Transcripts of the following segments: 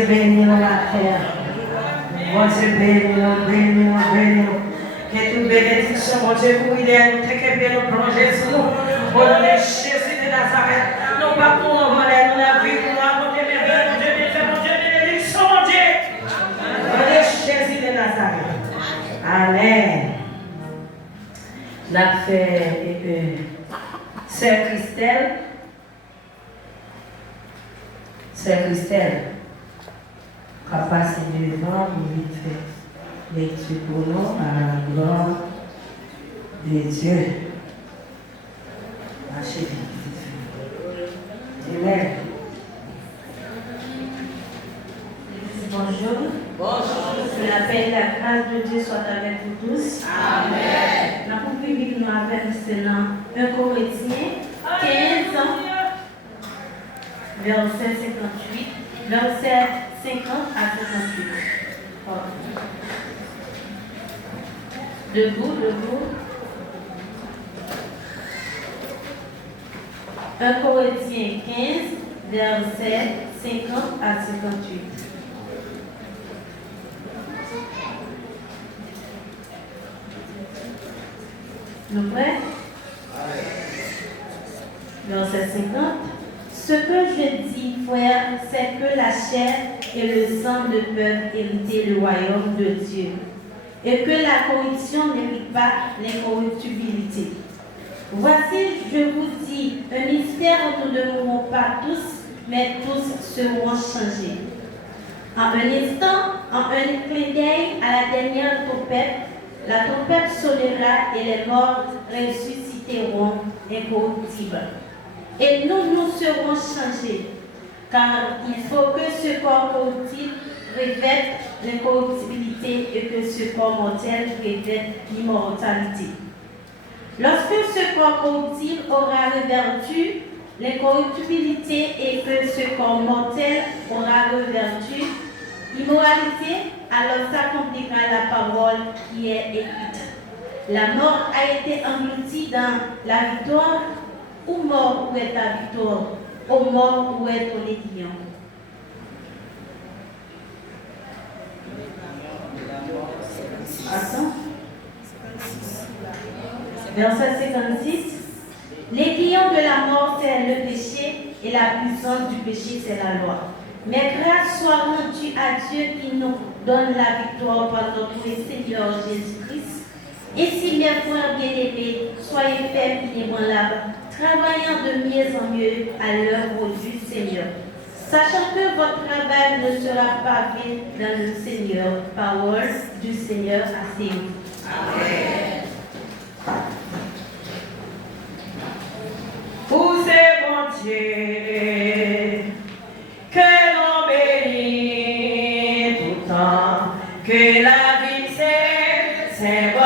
Dieu bénit la terre. Mon Dieu bénit nous. Que toute bénédiction, mon Dieu, pour il est, nous t'équipons, nous plongeons sur nous. Au nom de Jésus de Nazareth, nous pas pour nous voler, nous la vie, nous raconter mes vies, mon Dieu, bénédiction, mon Dieu. Au nom de Jésus de Nazareth. Amen. N'a fait Sœur Christelle, capacité devant, vous vite fait lecture pour nous à la gloire de Dieu. Marchez vite. Amen. Bonjour. Je l'appelle la grâce de Dieu soit avec vous tous. Amen. La première Bible nous avait dans 1 Corinthiens 15 verset 58, verset 50 à 58. Debout. 1 Corinthiens 15, verset 50 à 58. Nous prêts? Verset 50. Ce que je dis, frère, c'est que la chair et le sang ne peuvent hériter le royaume de Dieu, et que la corruption n'hérite pas l'incorruptibilité. Voici, je vous dis, un mystère, nous ne mourrons pas tous, mais tous seront changés. En un instant, en un clin d'œil, à la dernière trompette, la trompette sonnera et les morts ressusciteront incorruptibles. Et nous serons changés, car il faut que ce corps corruptible revête l'incorruptibilité et que ce corps mortel revête l'immortalité. Lorsque ce corps corruptible aura revêtu l'incorruptibilité et que ce corps mortel aura revêtu l'immoralité, alors s'accomplira la parole qui est écrite. La mort a été engloutie dans la victoire. Où mort, où est ta victoire? Ô mort, où est ton aiguillon? Attends. Verset 56. L'aiguillon de la mort, c'est le péché, et la puissance du péché, c'est la loi. Mais grâce soit rendue à Dieu qui nous donne la victoire par notre Seigneur Jésus-Christ. Et si mes frères bien-aimés, soyez fermes et inébranlables, travaillant de mieux en mieux à l'œuvre du Seigneur, sachant que votre travail ne sera pas vain dans le Seigneur. Parole du Seigneur, asseyez-vous. Amen. Pour c'est mon Dieu, que l'on bénit tout le temps, que la vie c'est bon.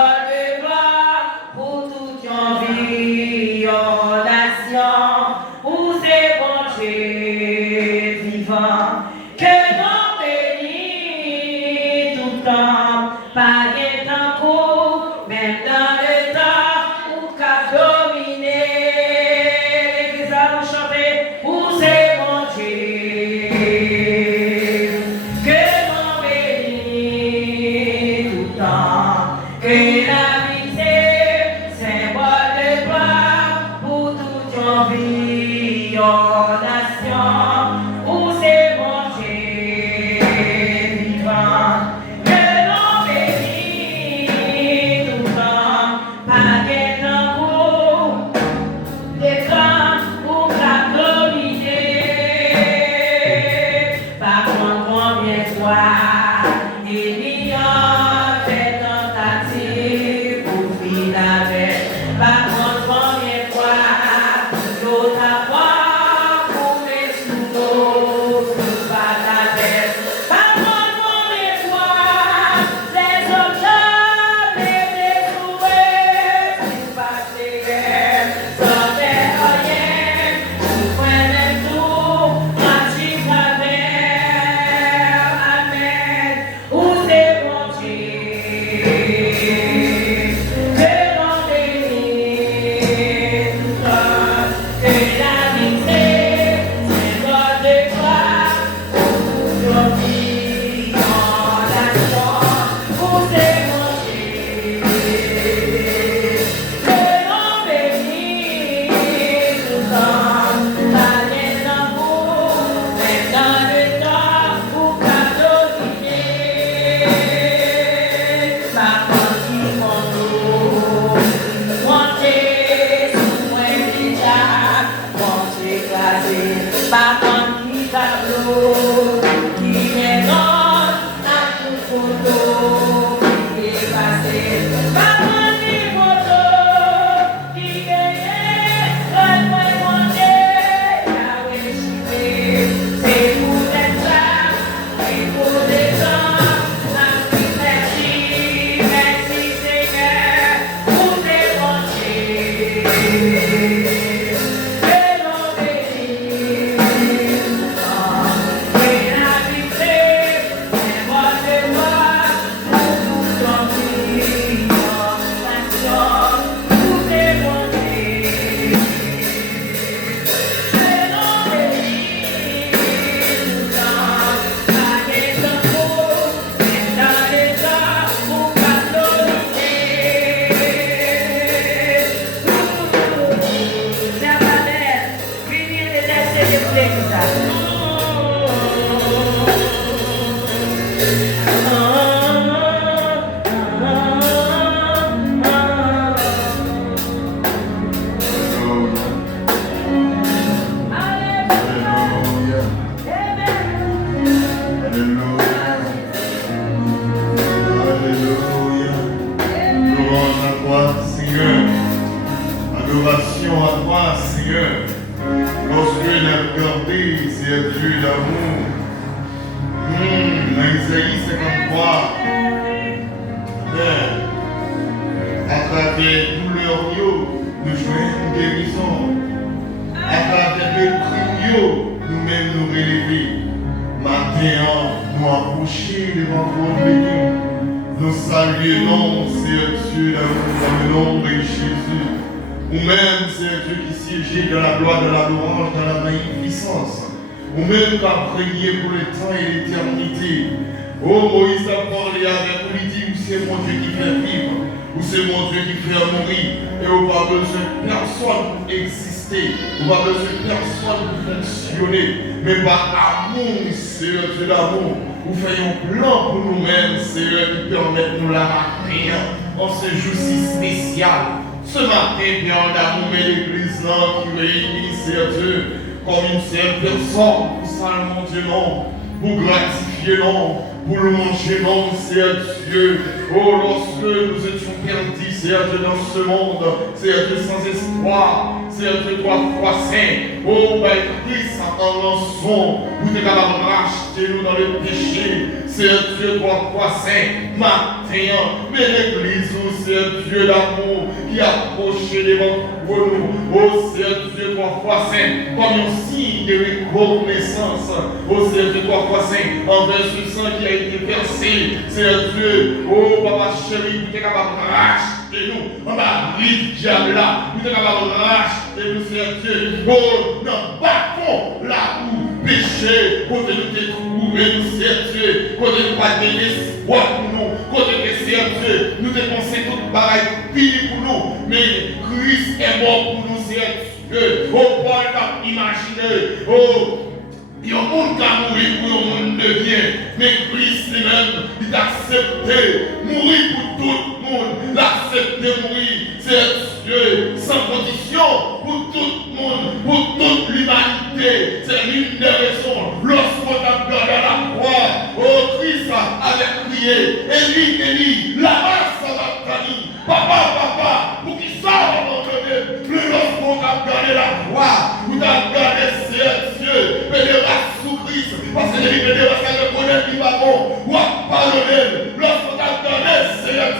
Il y a des tentatives. Louange à toi, Seigneur. Adoration à toi, Seigneur. Lorsque j'ai regardé, c'est Dieu d'amour. Dans Isaïe 53, à travers douleur, nous jouons une guérison. À travers les prières, nous-mêmes nous relever. Maintenant, nous approcher devant votre béni. Nous saluons, c'est Dieu d'amour, dans le nom de Jésus. Ou-même, c'est Dieu qui siège dans la gloire de la louange, dans la magnificence. Ou-même qui a prié pour le temps et l'éternité. Oh, Moïse a parlé avec vous, il dit, où c'est mon Dieu qui fait vivre, où c'est mon Dieu qui fait mourir. Et on n'a pas besoin de personne pour exister, on n'a pas besoin de personne pour fonctionner. Mais par amour, Seigneur Dieu d'amour, nous faisons un plan pour nous-mêmes, Seigneur, qui permet de nous la matin, en ce jour si spécial. Ce matin, bien d'amour, mais l'église là qui réunit, Seigneur Dieu, comme une seule personne, pour saluer mon Dieu, non, pour gratifier, non, pour louanger, non, Seigneur Dieu. Oh, lorsque nous étions perdus, Seigneur Dieu, dans ce monde, Seigneur Dieu, sans espoir, Seigneur Dieu, toi, foi saint. Oh, ben, Christ, en rançon, vous êtes capable de racheter nous dans le péché. Seigneur Dieu, toi, foi saint, matin, mais l'église, Seigneur Dieu d'amour, qui a approché devant nous. Oh, Seigneur Dieu, toi, foi saint, comme un signe de reconnaissance. Oh, Seigneur Dieu, toi, foi saint, envers ce sang qui a été versé. Seigneur Dieu, oh, Papa chéri, vous êtes capable de racheter nous. On va vivre diable là. Vous êtes capable de racheter nous, Seigneur Dieu. Oh, non, bâtons là où péché, côté nous t'es trouvé, nous, Seigneur Dieu, côté nous pas d'espoir pour nous, côté que, Seigneur Dieu, nous dépensons toute pareille pire pour nous, mais Christ est mort pour nous, Seigneur Dieu. Oh, Paul t'a imaginé, oh, il y a un monde qui a mouru pour un monde de bien, mais Christ lui-même, il a accepté mourir pour tout le monde, il a accepté mourir, c'est Dieu, sans condition, pour tout le monde, pour toute l'humanité. C'est l'une des raisons, lorsqu'on a regardé à la croix, oh Christ avait crié, Élie, Élie, lama sabachthani, papa, pour qui ça va m'abandonner. Plus lorsqu'on a regardé la croix, vous avez regardé Dieu, pédéraste sous Christ, parce que les pédérastes ne connaissent qui va bon, ou à pardonner. Lorsqu'on a regardé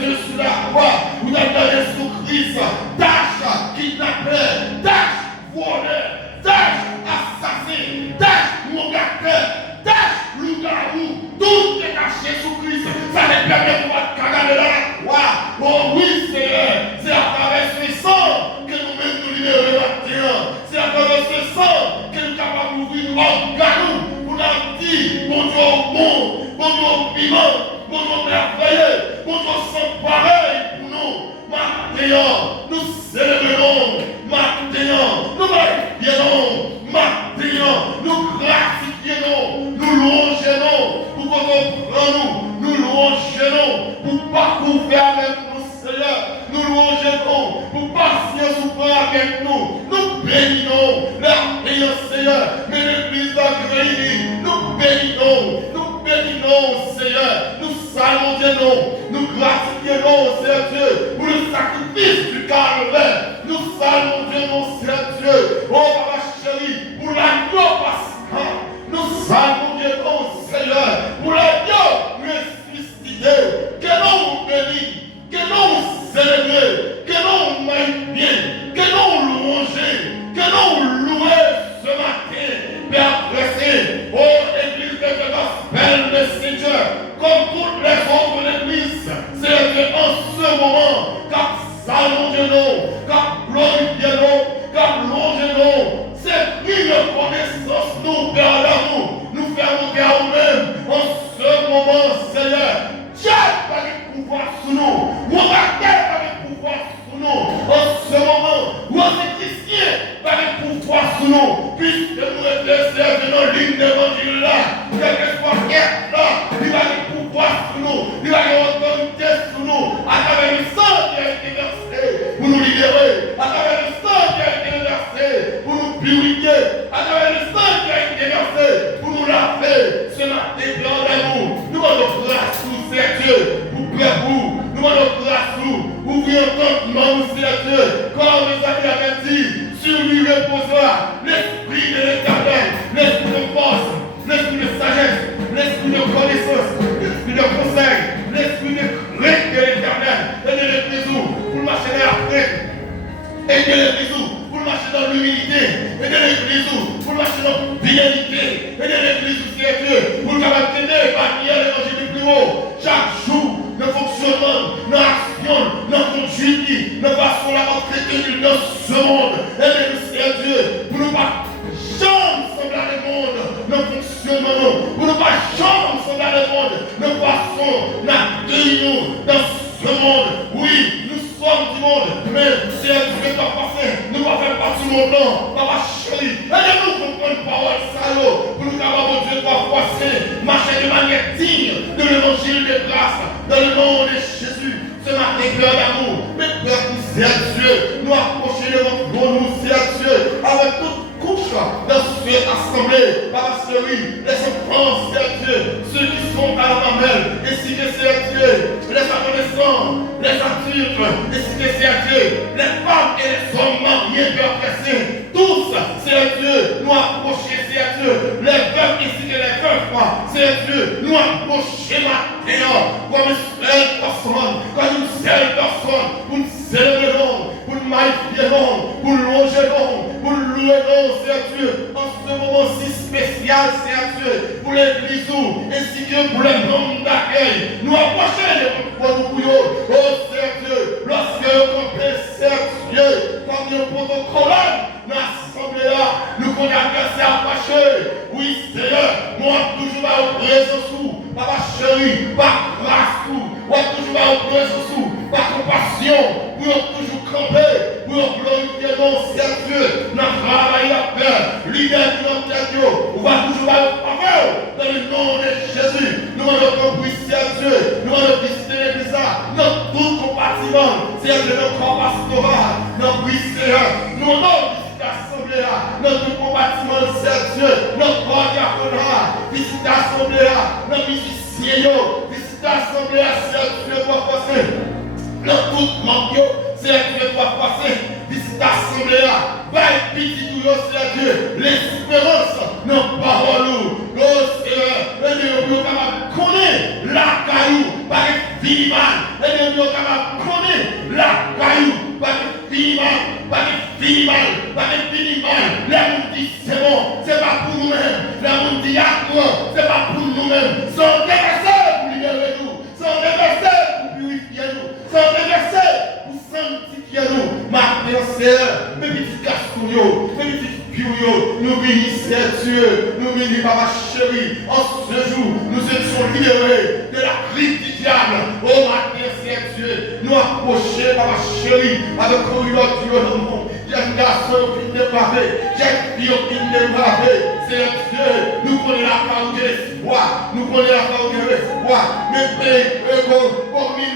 Dieu sur la croix, vous avez regardé sous Christ, tâche kidnappeur, tâche voleur, tâche assassin, tâche mongateur, tâche loup-garou, tout est caché sous Christ. Ça ne permet de voir regarder la croix. Oh oui, Seigneur, c'est à travers ce sang que nous-mêmes nous libérons maintenant. C'est à travers ce sang que nous sommes capables d'ouvrir notre ganou pour nous dire, bon Dieu au monde, bon Dieu au vivant, bon Dieu merveilleux, bon Dieu sans pareil pour nous. Maintenant, nous célébrons, maintenant, nous prions, maintenant, nous gratifions, nous louangeons, pour qu'on comprenne nous louangeons, pour parcourir avec nous, Seigneur, nous louangeons, pour passer souffrant avec nous, nous bénissons, la prière, Seigneur, mais l'église a réuni, nous bénissons, Seigneur, nous saluons, nous gratifions, Seigneur Dieu, pour le sacrifice du calvaire, nous saluons, Seigneur Dieu, oh Papa chéri, pour l'agneau pascal, nous saluons, Seigneur, pour l'agneau ressuscité, que nous bénisse, que nous célébrer, que nous magnifier, que nous louer, que nous louer ce matin, Père pressé, oh Église de gospel de Seigneur, comme toutes les autres églises, c'est que en ce moment, car saluons, car glorifions, car louons, c'est une reconnaissance, nous, Père d'amour, nous faisons à nous-mêmes, en ce moment, Seigneur, Dieu va le pouvoir sur nous, mon caractère va le pouvoir sur nous, en ce moment, mon chrétien va le pouvoir sur nous, puisque nous sommes dans l'une d'évangile là, quel que soit guerre là, il va le pouvoir sur nous, il va l'autorité sur nous, à travers le sang qui a été versé pour nous libérer, à travers le sang qui a été versé pour nous purifier, à travers le sang qui a été versé Ouvrez entendement, Seigneur Dieu, comme les amis avaient dit, sur lui reposera l'esprit de l'Éternel, l'esprit de force, l'esprit de sagesse, l'esprit de connaissance, l'esprit de conseil, l'esprit de crainte de l'Éternel, et de l'Église pour marcher dans la crainte, et de l'Église pour marcher dans l'humilité, et de l'Église pour marcher dans la fidélité, et de l'Église, Seigneur Dieu, pour nous tenir parmi l'évangile du plus haut, chaque jour, le fonctionnement, nos actions, nos conduites, nos façons d'être dans ce monde, et Seigneur Dieu, pour nous pas jamais sembler au monde, nos fonctionnements, pour nous pas jamais sembler au monde, nos façons d'être dans ce monde. Oui, nous sommes du monde, mais Seigneur Dieu doit passer, nous va faire partie du monde, papa chéri, aidez-nous pour prendre parole salaud, pour nous capables Dieu doit passer, marcher de manière digne de l'évangile de grâce, dans le nom de Jésus. Ce matin, cœur d'amour, mais cœur pour Dieu, nous approcher de notre nous, Dieu, avec toute couche dans cette assemblée, par la série, les enfants, Dieu, ceux qui sont à la mamelle, ainsi que Dieu, les adolescents, les adultes, ainsi que Dieu, les femmes et les hommes mariés, cœur pressés, tous, Dieu, nous approcher, Dieu, les veuves ainsi que les veuves, Dieu, nous approcher maintenant, comme une seule personne, comme une seule personne, pour nous célébrer, pour nous magnifier, pour nous longer, pour nous louer, Dieu, en ce moment si spécial, Dieu, pour l'église, ainsi que pour les membres d'accueil. Nous approchons de notre bouillon, oh Dieu, lorsque nous comptons, Dieu, comme nous protocole, dans l'assemblée là, nous connaissons à fâcher. Oui, Seigneur, moi toujours à vous présence, papa chéri, par grâce, moi toujours à vous présence, par compassion, pour toujours camper, pour glorifier mon Dieu, notre travail à faire, l'idée de notre Dieu, on va toujours à vous faveur, dans le nom de Jésus, nous allons compris, Dieu, nous allons visiter l'église, notre tout compartiment, c'est notre corps pastoral, notre Seigneur, nous allons l'assemblée, notre compartiment, c'est Dieu, notre corps diaconat, visite l'assemblée, notre musicien, visite l'assemblée, c'est Dieu, doit passer, notre tout manque, c'est Dieu, doit passer, visite l'assemblée, bail petit tout, c'est Dieu, l'espérance, nos paroles, oh Seigneur, et nous sommes capables de connaître la caillou, par le filiman, et nous sommes capables de connaître la caillou, par le filiman, par le filiman, par le filiman, les gens disent c'est bon, c'est pas pour nous-mêmes, les gens disent c'est pas pour nous-mêmes, sont déversés pour libérer nous, sont déversés pour purifier nous, sont déversés pour sanctifier nous, ma sœur, mes petits garçons, mes petits filles, nous bénissons Dieu, nous bénissons Papa chéri, en ce jour, nous étions libérés de la crise du diable, oh ma Dieu, nous approcher Papa chéri, avec corridor Dieu dans le monde, j'ai un garçon qui est dépravé, j'ai une fille qui est dépravée, c'est Dieu, nous connaissons la cause de l'espoir, nous connaissons la cause de l'espoir, mais comme il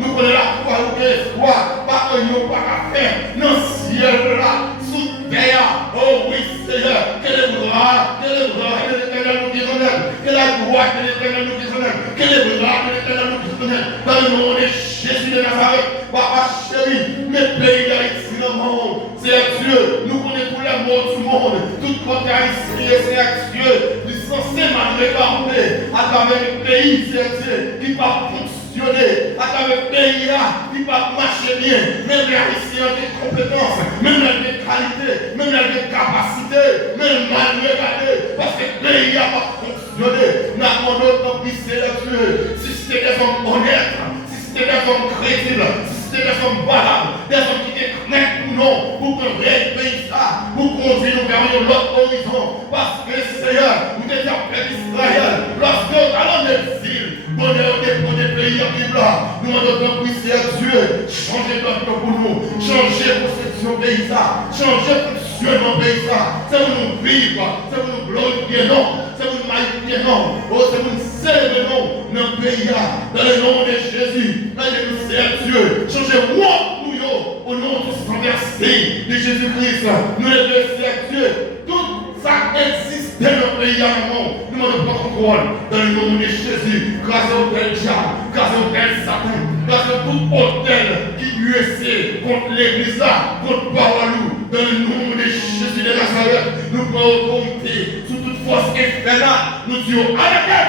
nous connaissons la cause de l'espoir, pas que nous pas qu'à faire, dans le ciel là, sous terre, oh oui Seigneur, que les bras de l'Éternel nous désonnent, que la gloire de l'Éternel nous désonnent, que les bras de l'Éternel nous désonnent, dans le nom de Jésus de Nazareth, Papa chéri, mes pays d'Haïti dans le monde, c'est Dieu, nous connaissons tous les mots du monde, tout côté haïtien, c'est Dieu, nous sommes censés regarder à travers le pays, c'est Dieu, qui va fonctionner, à travers le pays là, qui va marcher bien, même les haïtiens ont des compétences, même les qualités, même les capacités, même mal regardé, parce que le pays a pas fonctionné. Nous avons d'autres qui c'est Dieu, si c'était des hommes honnêtes, si c'était des hommes crédibles, si c'était des hommes valables, des hommes qui étaient craints ou non, pour que le pays ça, pour conduire nous vers l'autre horizon, parce que Seigneur, vous êtes en paix d'Israël, lorsque nous allons l'exil, bonheur des pays en Bible, nous devons prier Dieu, changer notre pour nous, changer conception pays ça, changer fonctionnement pays ça, c'est pour nous vivre, c'est pour nous glorifier non, c'est pour nous magnifier non, oh c'est pour nous célébrer non, notre pays dans le nom de Jésus, là nous sert Dieu, changer moi nous au nom du sang versé de Jésus-Christ, nous devons servir Dieu, tout ça existe dans notre pays à moment, nous devons prendre contrôle dans le nom de Jésus, grâce au Père diable, grâce au Père Satan, grâce au tout hôtel qui USC contre l'église là, contre Parolou, dans le nom de Jésus de Nazareth, nous prenons autorité sous toute force infernale, nous disons arrêtez,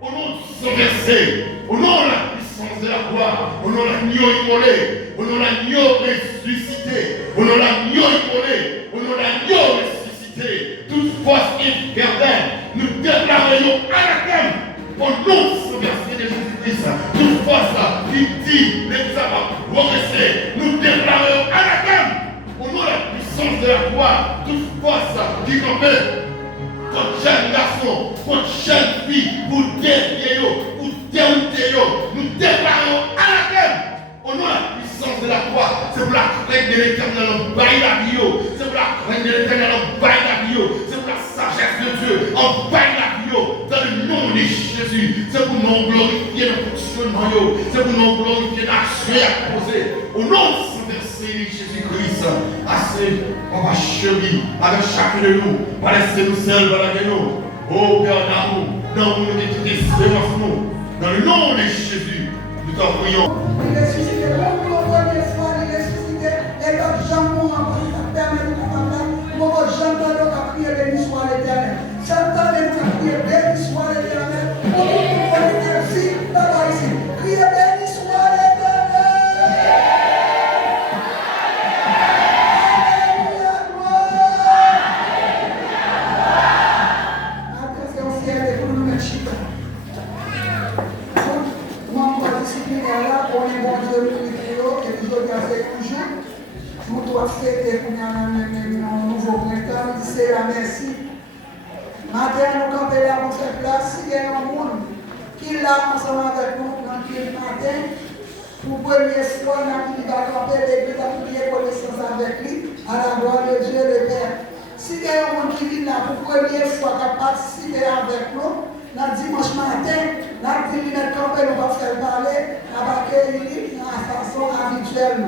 au nom de son verset, au nom de la puissance de la gloire, au nom de l'agneau immolé, au nom de l'agneau ressuscité, au nom de l'agneau immolé, au nom de l'agneau ressuscité, toute force infernale, nous déclarons arrêtez, au nom de son verset de Jésus-Christ, toute force qui dit l'église va progresser, nous déclarons arrêtez, au nom de la puissance de la gloire, toute force qui campait contre jeune garçon, contre jeune fille, pour dévier, pour dérouter, nous déclarons à la terre, au nom de la puissance de la croix, c'est pour la crainte de l'éternel, on baille la vie, c'est pour la crainte de l'éternel, on baille la vie, c'est pour la sagesse de Dieu, on baille la vie, dans le nom de Jésus, c'est pour nous glorifier le fonctionnement, c'est pour nous glorifier l'action à poser, au nom de Saint-Verset Jésus-Christ, assez, on va chérir avec chacun de nous, pas laisser nous seuls, pas laisser nous, oh Père d'amour, dans nous de toute espérance, nous, dans le nom de Jésus, nous t'en prions. Il est ressuscité, mon premier soir, il est ressuscité, et quand Jean-Mon a permis de nous mon j'entends le prier, béni soit l'éternel. J'entends le prier, béni soit l'éternel. Pour tout le monde, merci, là-bas ici. Priez, béni soit l'éternel. Alléluia, gloire. Attention, ciel, pour nous mettre chita. Membre disciplinaire là, on est bon Dieu, et nous devons faire toujours. Nous devons fêter pour un nouveau printemps, c'est la merci. Matin, nous campons là pour faire place. Si il y a un monde qui est là ensemble avec nous dans le matin, pour la première fois, nous va camper l'église, nous prier pour l'essence avec lui, à la gloire de Dieu le Père. Si il y a un monde qui vient là pour la première fois, qui a participé avec nous, dans dimanche matin, nous avons dit notre camper, nous va faire parler, nous va accueillir de la façon habituelle.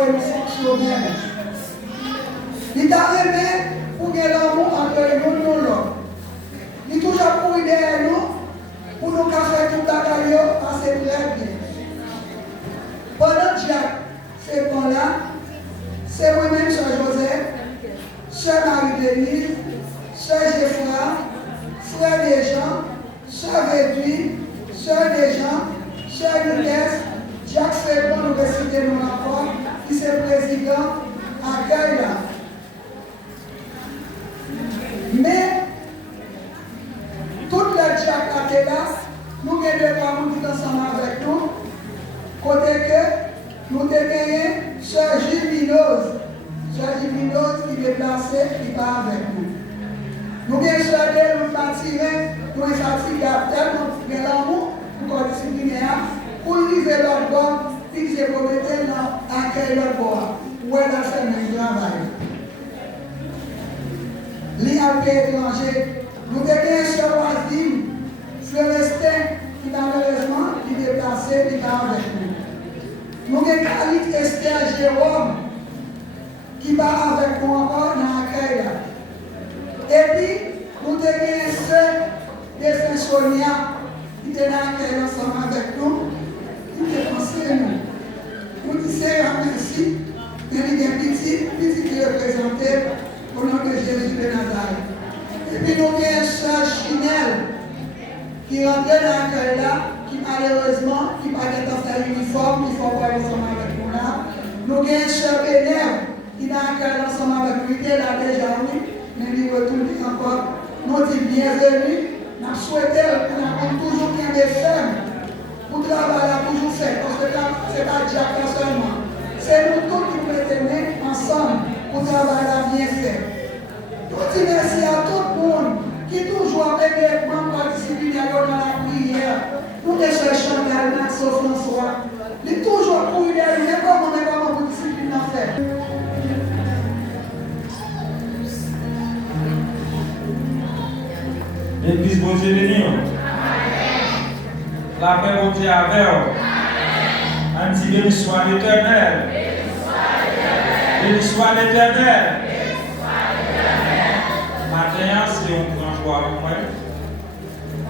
pour nous fonctionner. Il t'a aimé pour que l'amour entre nous et l'autre. Il est toujours pour derrière nous, pour nous faire tout le bagaille passer très bien. Pendant que Jacques fait bon là, c'est moi-même, Sœur Joseph, Sœur Marie-Denise, Sœur Geoffroy, Frère Desjans, Sœur Véduit, Sœur Desjans, Sœur Nunez, Jacques Fébon, nous réciter nos rapports, qui est président, accueille là. Mais, toute la Jacques qui est là, nous avons deux trois qui sont ensemble avec nous, côté que nous avons gagné Sœur Gilles Binose. Sœur Gilles Binose qui est déplacée, qui part avec nous. Nous avons Sœur Del, nous fatigués, nous sommes fatigués, tellement de l'amour, nous sommes disciplinés, pour livrer l'autre bord, puis c'est pour mettre dans l'accueil de l'autre bord, où elle a fait le travail. L'IAP étranger, nous avons Sœur Oisine, Florestin, qui malheureusement est déplacé, qui part avec nous. Nous avons Khalid Esther Jérôme, qui part avec nous encore dans l'accueil. Et puis, nous avons Sœur Destin Sonia, qui était dans l'accueil ensemble avec nous, qui était pensé à nous. Nous disons merci, mais il y a un petit qui est représenté au nom de Jésus de Nazareth. Et puis nous avons une Sœur Chinelle qui rentrait dans l'accueil là, qui malheureusement, qui n'a pas fait l'uniforme, il faut voir ensemble avec nous là. Nous avons une Sœur Bénève qui n'a pas fait ensemble avec nous, qui est là déjà, oui, mais il retourne encore. Nous disons bienvenue, nous souhaitons qu'on a toujours bien des femmes. Pour travailler toujours fait, parce que ce n'est pas Jacques seulement. C'est nous tous qui nous mettons ensemble pour travailler bien fait. Nous disons merci à tout le monde qui toujours avec les membres disciplinaires dans la prière. Nous devons Chantal, Maxo, François. Ils sont toujours pour lui, mais comment pour discipline en fait. L'église, bon Dieu béni. La paix, bon Dieu, avec vous. On dit béni soit l'Éternel. Béni soit l'Éternel. Maintenant, c'est un grand joie pour moi.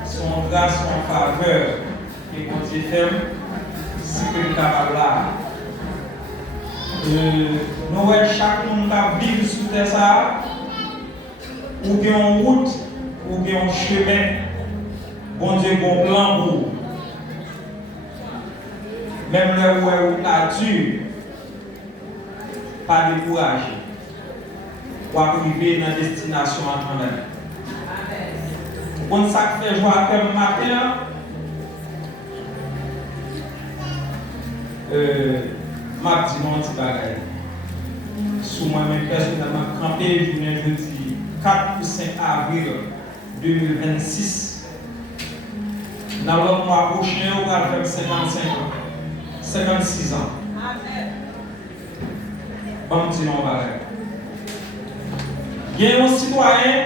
Son grâce, son faveur. Et bon Dieu fait, si que nous sommes là. Nous voyons chaque monde qui vit sur terre, ça, ou bien en route, ou bien en chemin. Bon Dieu, bon plan pour vous. Même là où est la dure, pas décourager. Pour arriver dans la destination en temps-même. Pour ça que fait joie comme matin, m'a dit mon petit bagage. Sous moi-même personnellement, campé, jeudi 4 ou 5 avril 2026. Dans le mois prochain, on va faire 55 ans. 56 ans. Bon, dis non, on va faire. Il y a un citoyen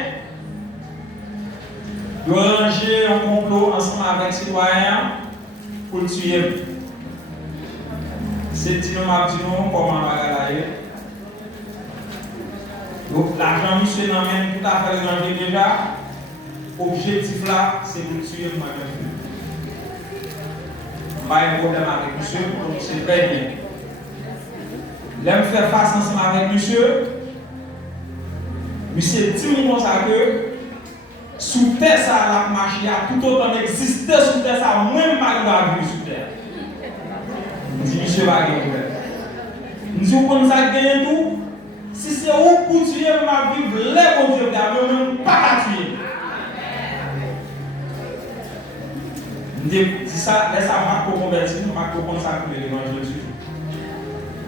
qui a arrangé un complot ensemble avec un citoyen pour le tuer. C'est dit non, comment on va faire. Donc, l'argent, monsieur, n'emmène tout à fait le déjà. L'objectif là, c'est pour le tuer moi-même. Pas un problème avec monsieur, donc c'est très bien. Là, je fais face ensemble avec monsieur. Monsieur dit comme ça que sous terre, ça a marché, tout autant existé sous terre, ça même pas vivre sous terre. Je dis, monsieur, va gagner. Je dis, vous connaissez ça gagner tout. Si c'est où pour tuer ma vie, les bon Dieu, même pas à tuer. Si ça, laisse ça marque pour convertir, marque pour consacrer l'évangile de Dieu.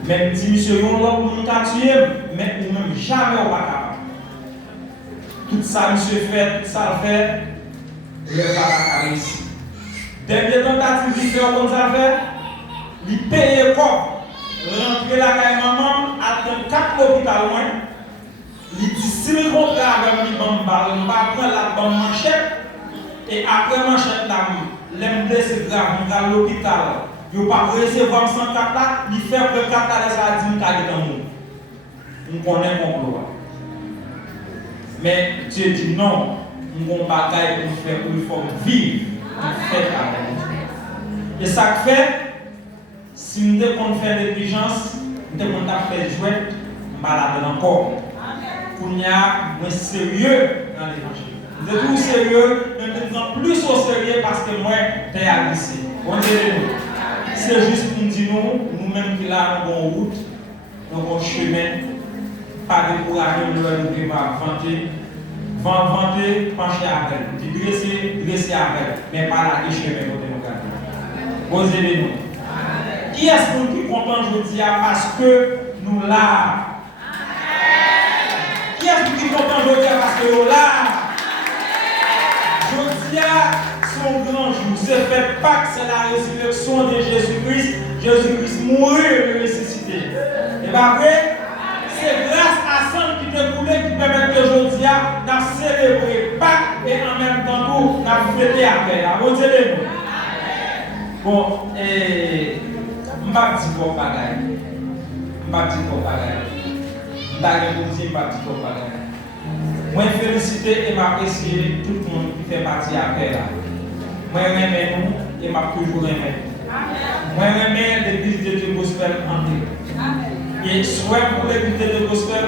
Même si monsieur, on l'a pour nous tuer, mais nous même jamais au pas capable. Tout ça, monsieur fait, tout ça fait, le pas réussi. Dernière tentative de faire comme ça fait, il paye le corps, rentrer la caille maman, attendre 4 hôpitaux loin, il dit si le contrat avec lui, on va prendre la bonne manchette, et après manchette, l'aime blessé grave, on va à l'hôpital, Vous ne pas recevoir sans cap là, il fait que cap là, ça dit qu'il dans nous. Nous connaissons mon complot. Mais Dieu dit non, nous avons bagaille pour faire, pour il faut vivre, pour faire avec. Et ça fait, si nous devons faire négligence, nous devons faire jouer, malade encore. Pour nous être sérieux dans l'évangile. Nous sommes tous sérieux, nous devons plus au sérieux parce que moi, je suis agressé. C'est juste pour nous dire nous-mêmes qui là, nous avons route, nous avons chemin, pas décourager, nous devons vanter, pencher avec, dresser avec, mais pas la chemin pour nous. Posez-les-nous. Qui est-ce qui est content aujourd'hui parce que nous là? Qui est-ce qui est content aujourd'hui parce que nous là? Aujourd'hui, son grand jour, c'est fait Pâques, c'est la résurrection de Jésus-Christ. Jésus-Christ mourit et ressuscité. Et bien vrai, c'est grâce à ça qui te voulait qui permet qu'aujourd'hui, nous avons célébré Pâques et en même temps, nous avons fêté après. Abonnez-nous. Bon, et je ne vais pas dire pour bagaille. Je ne vais pas dire pour bagaille. Je ne vais pas dire pour bagaille. Moi, féliciter et m'apprécier tout le monde qui fait partie de l'appel. Moi, j'aime nous et m'a toujours aimé. Moi, j'aime l'église de Dieu Gospel en Et soit pour l'église de Dieu Gospel,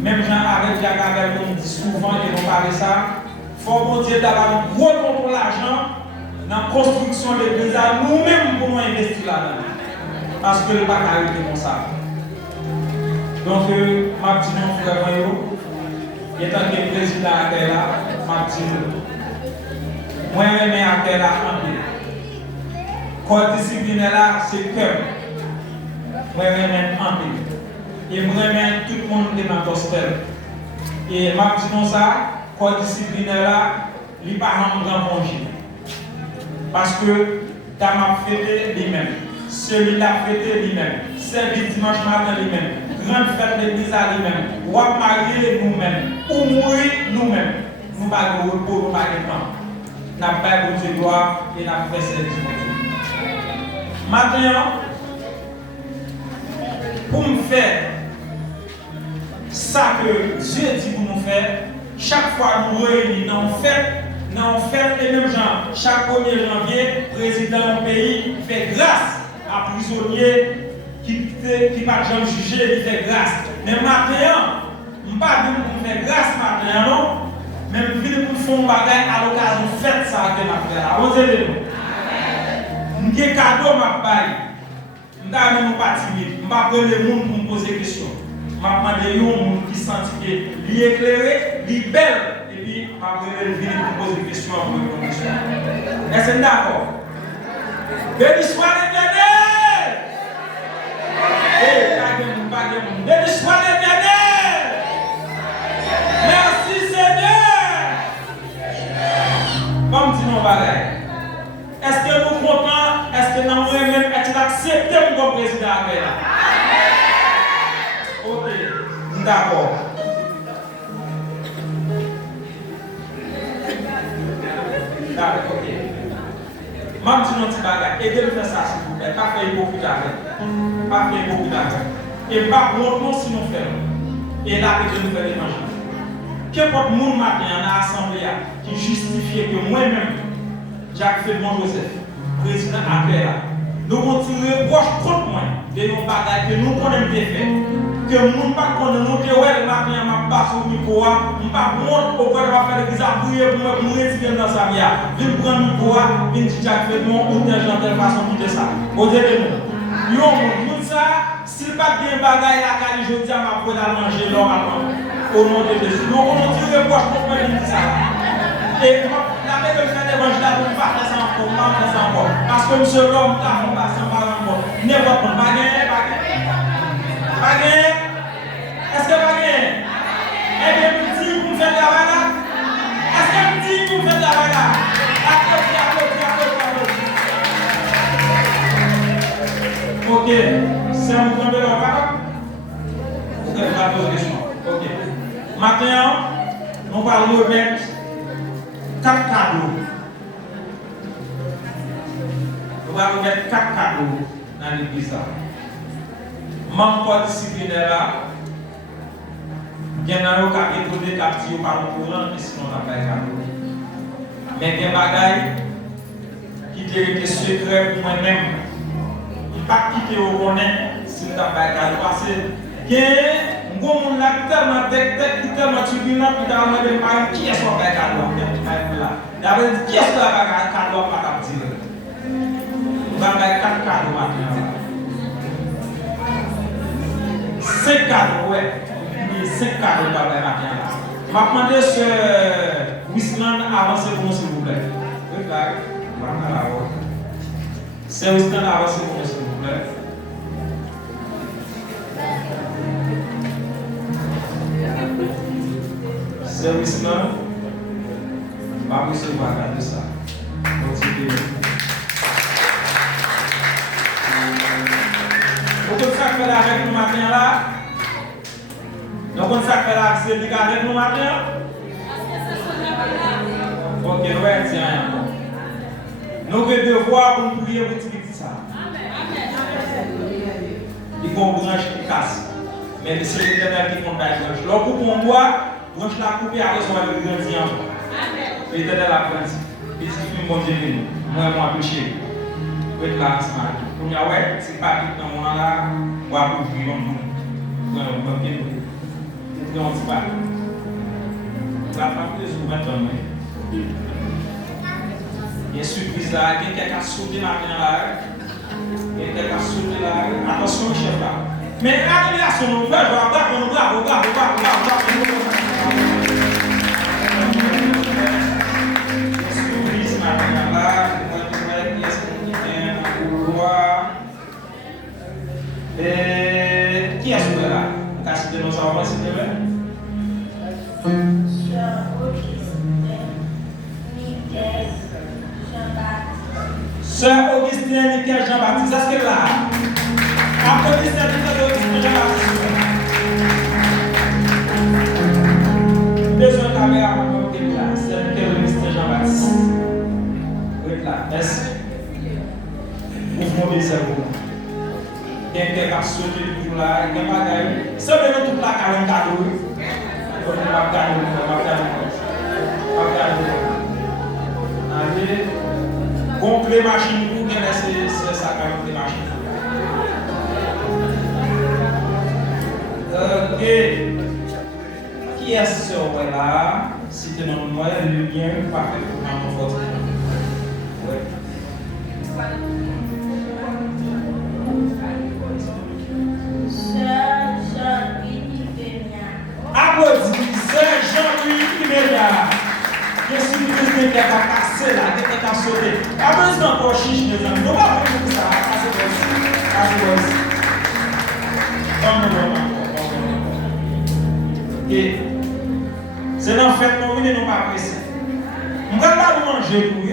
même Jean avec Jacques Abel, on dit souvent et on parle de ça, il faut bon Dieu d'avoir un gros contrôle l'argent dans la construction de l'église, nous-mêmes pour nous investir là-dedans. Parce que le pas arrivé comme ça. Donc, ma petite nom, frère Mayo, étant que président à terre là, ma petite moi, je mets à terre là en paix. Code disciplinaire là, c'est cœur. Moi, je mets en paix. Et moi, je mets tout le monde dans le gospel. Et ma petite nom, ça, code disciplinaire là, il n'est pas un grand congé. Parce que dans ma fête lui-même, celui-là fête lui-même, service dimanche matin lui-même, grande fête de l'église à lui-même, ou à marier nous-mêmes, ou mourir nous-mêmes. Nous pas de repos, nous pas de temps. Nous n'avons pas de Dieu gloire et nous avons fait service pour Dieu. Maintenant, pour me faire ça que Dieu dit pour nous faire, chaque fois nous réunissons dans fête les mêmes gens. Chaque 1er janvier, le président du pays fait grâce à prisonniers qui ne pas jamais jugé, il fait grâce. Mais maintenant, je ne vais pas venir pour faire grâce maintenant, non? Mais je venir pour faire un bagage à l'occasion de fête ça que je fais là. Vous avez dit? Je vais cadeau ma baille. Je ne vais pas timide. Je ne vais pas prendre le monde pour me poser des questions. Je vais demander à un qui sent qu'il est éclairé, il est belle. Et puis, je vais venir pour poser des questions à vous. Est-ce que vous êtes d'accord? Béni soit l'Éternel! Béni soit l'Éternel! Merci Seigneur! Comme dit nos bagailles. Est-ce que vous comprenez? Est-ce que nous même accepté comme président avec là? Ok, d'accord. D'accord, ok. Même si nous avons aidez-nous à faire ça, s'il vous plaît. Pas faire beaucoup d'argent. Pas faire beaucoup d'argent. Et pas pour si nous faisons. Et là, que nous faisons l'évangile. Qu'importe le monde matin dans l'assemblée qui justifie que moi-même, Jacques Félmon Joseph, président APR, nous continuons proche contre moi de nos bagages que nous connaissons faire. Que nous ne pas connaissons nous que ouais, matin, ma passe au micro, nous pas montre au quoi va faire l'église à prier pour me retirer dans sa vie. Viens prendre le micro, viens dire Jacques Félmon, ou tel genre, telle façon, tout ça. Osez-le-nous. Nous, ça, s'il n'y a pas de bagaille là, quand je dis à ma poêle à manger normalement, au nom de Jésus. Nous, on dit que proche pour moi, dit ça. Et la paix de faire l'évangile, on ne va pas faire ça encore, on ne va pas faire ça encore. Parce que monsieur l'homme, là, on va faire ça encore. N'importe quoi, pas gagner, pas gagner. Pas gagner. Est-ce que pas gagner? Eh bien, vous dites que vous faites la bagarre là? Est-ce que vous dites que vous faites la bagarre? Applaudis, applaudis, applaudis. Ok, c'est un mouvement de leur bagarre? Ok, je vais poser des questions. Ok. Maintenant, on va remettre 4 cadeaux. allons mettre 4 cadeaux dans l'église. Membre disciplinaire là, il y a un qui est étonné captif par le courant, et sinon on n'a pas de cadeau. Mais il y a des bagailles qui étaient secrets pour moi-même. Il ne pas quitter au connaît si on n'a pas de cadeau. Parce que il y a un monde là tellement tellement turbulent, puis dans le monde qui est ce qu'on va cadeau. Il y avait dit qui est ce qu'on va cadeau pas dire. On va faire 4 cadeaux maintenant. 5 cadeaux, ouais. 5 cadeaux dans le matin. Je vais demander ce Wisman avancer pour nous, s'il vous plaît. Oui, là. C'est Wisman avancer pour nous, s'il vous plaît. C'est Wisman. Je vais vous regarder ça. Continuez. Vous pouvez faire avec nous matin là. Donc, on s'appelle là, c'est avec nous matin. Ok, ouais, tiens. Nous devons devoir pour prier pour tout ça. Il faut une branche qui casse. Mais c'est l'Éternel qui compte la branche. Lorsque on voit, branche la couper avec son grandir. L'Éternel a grandi. Et si tu me dis, moi, péché. Vous êtes là ensemble. Pour moi, ouais, c'est pas tout dans le moment là, on va ouvrir un monde. On va bien ouvrir. On se bat. On va pas plus de maintenant. Il y a une surprise là, il y a quelqu'un qui a sauté maintenant là. Il y a quelqu'un qui a sauté là. Attention, chef là. Mais arrivé à son nom, bravo. Surprise maintenant là. Qui est-ce que là? Vous avez cité nos enfants, s'il te plaît? Sœur Augustine Nickel Jean-Baptiste, est-ce qu'elle est là? Applaudissez Augustine Jean-Baptiste. Besoin de caméra pour nous là. C'est Nickel Augustine Jean-Baptiste. Vous êtes là. Merci. Mouvement des cerveaux. Il y a quelqu'un qui a sauté le jour là, il y a pas gagné. Ça veut dire toute la 40 cadeaux. On va gagner. Allez, complet machine pour gagner c'est ça 40 machines. Ok. Qui est ce là? Si tu n'as pas le lien parfait pour notre vote. Oui. Applaudis, Sœur Jean-Louis Pimélia. Je suis le président qui a cassé là, qui a sauté. Applaudis encore chiche, mes amis. Nous ne pouvons pas faire ça. Casser aussi. Ok. C'est dans le fait que nous ne sommes pas pressés. Nous ne pouvons pas nous manger pour lui.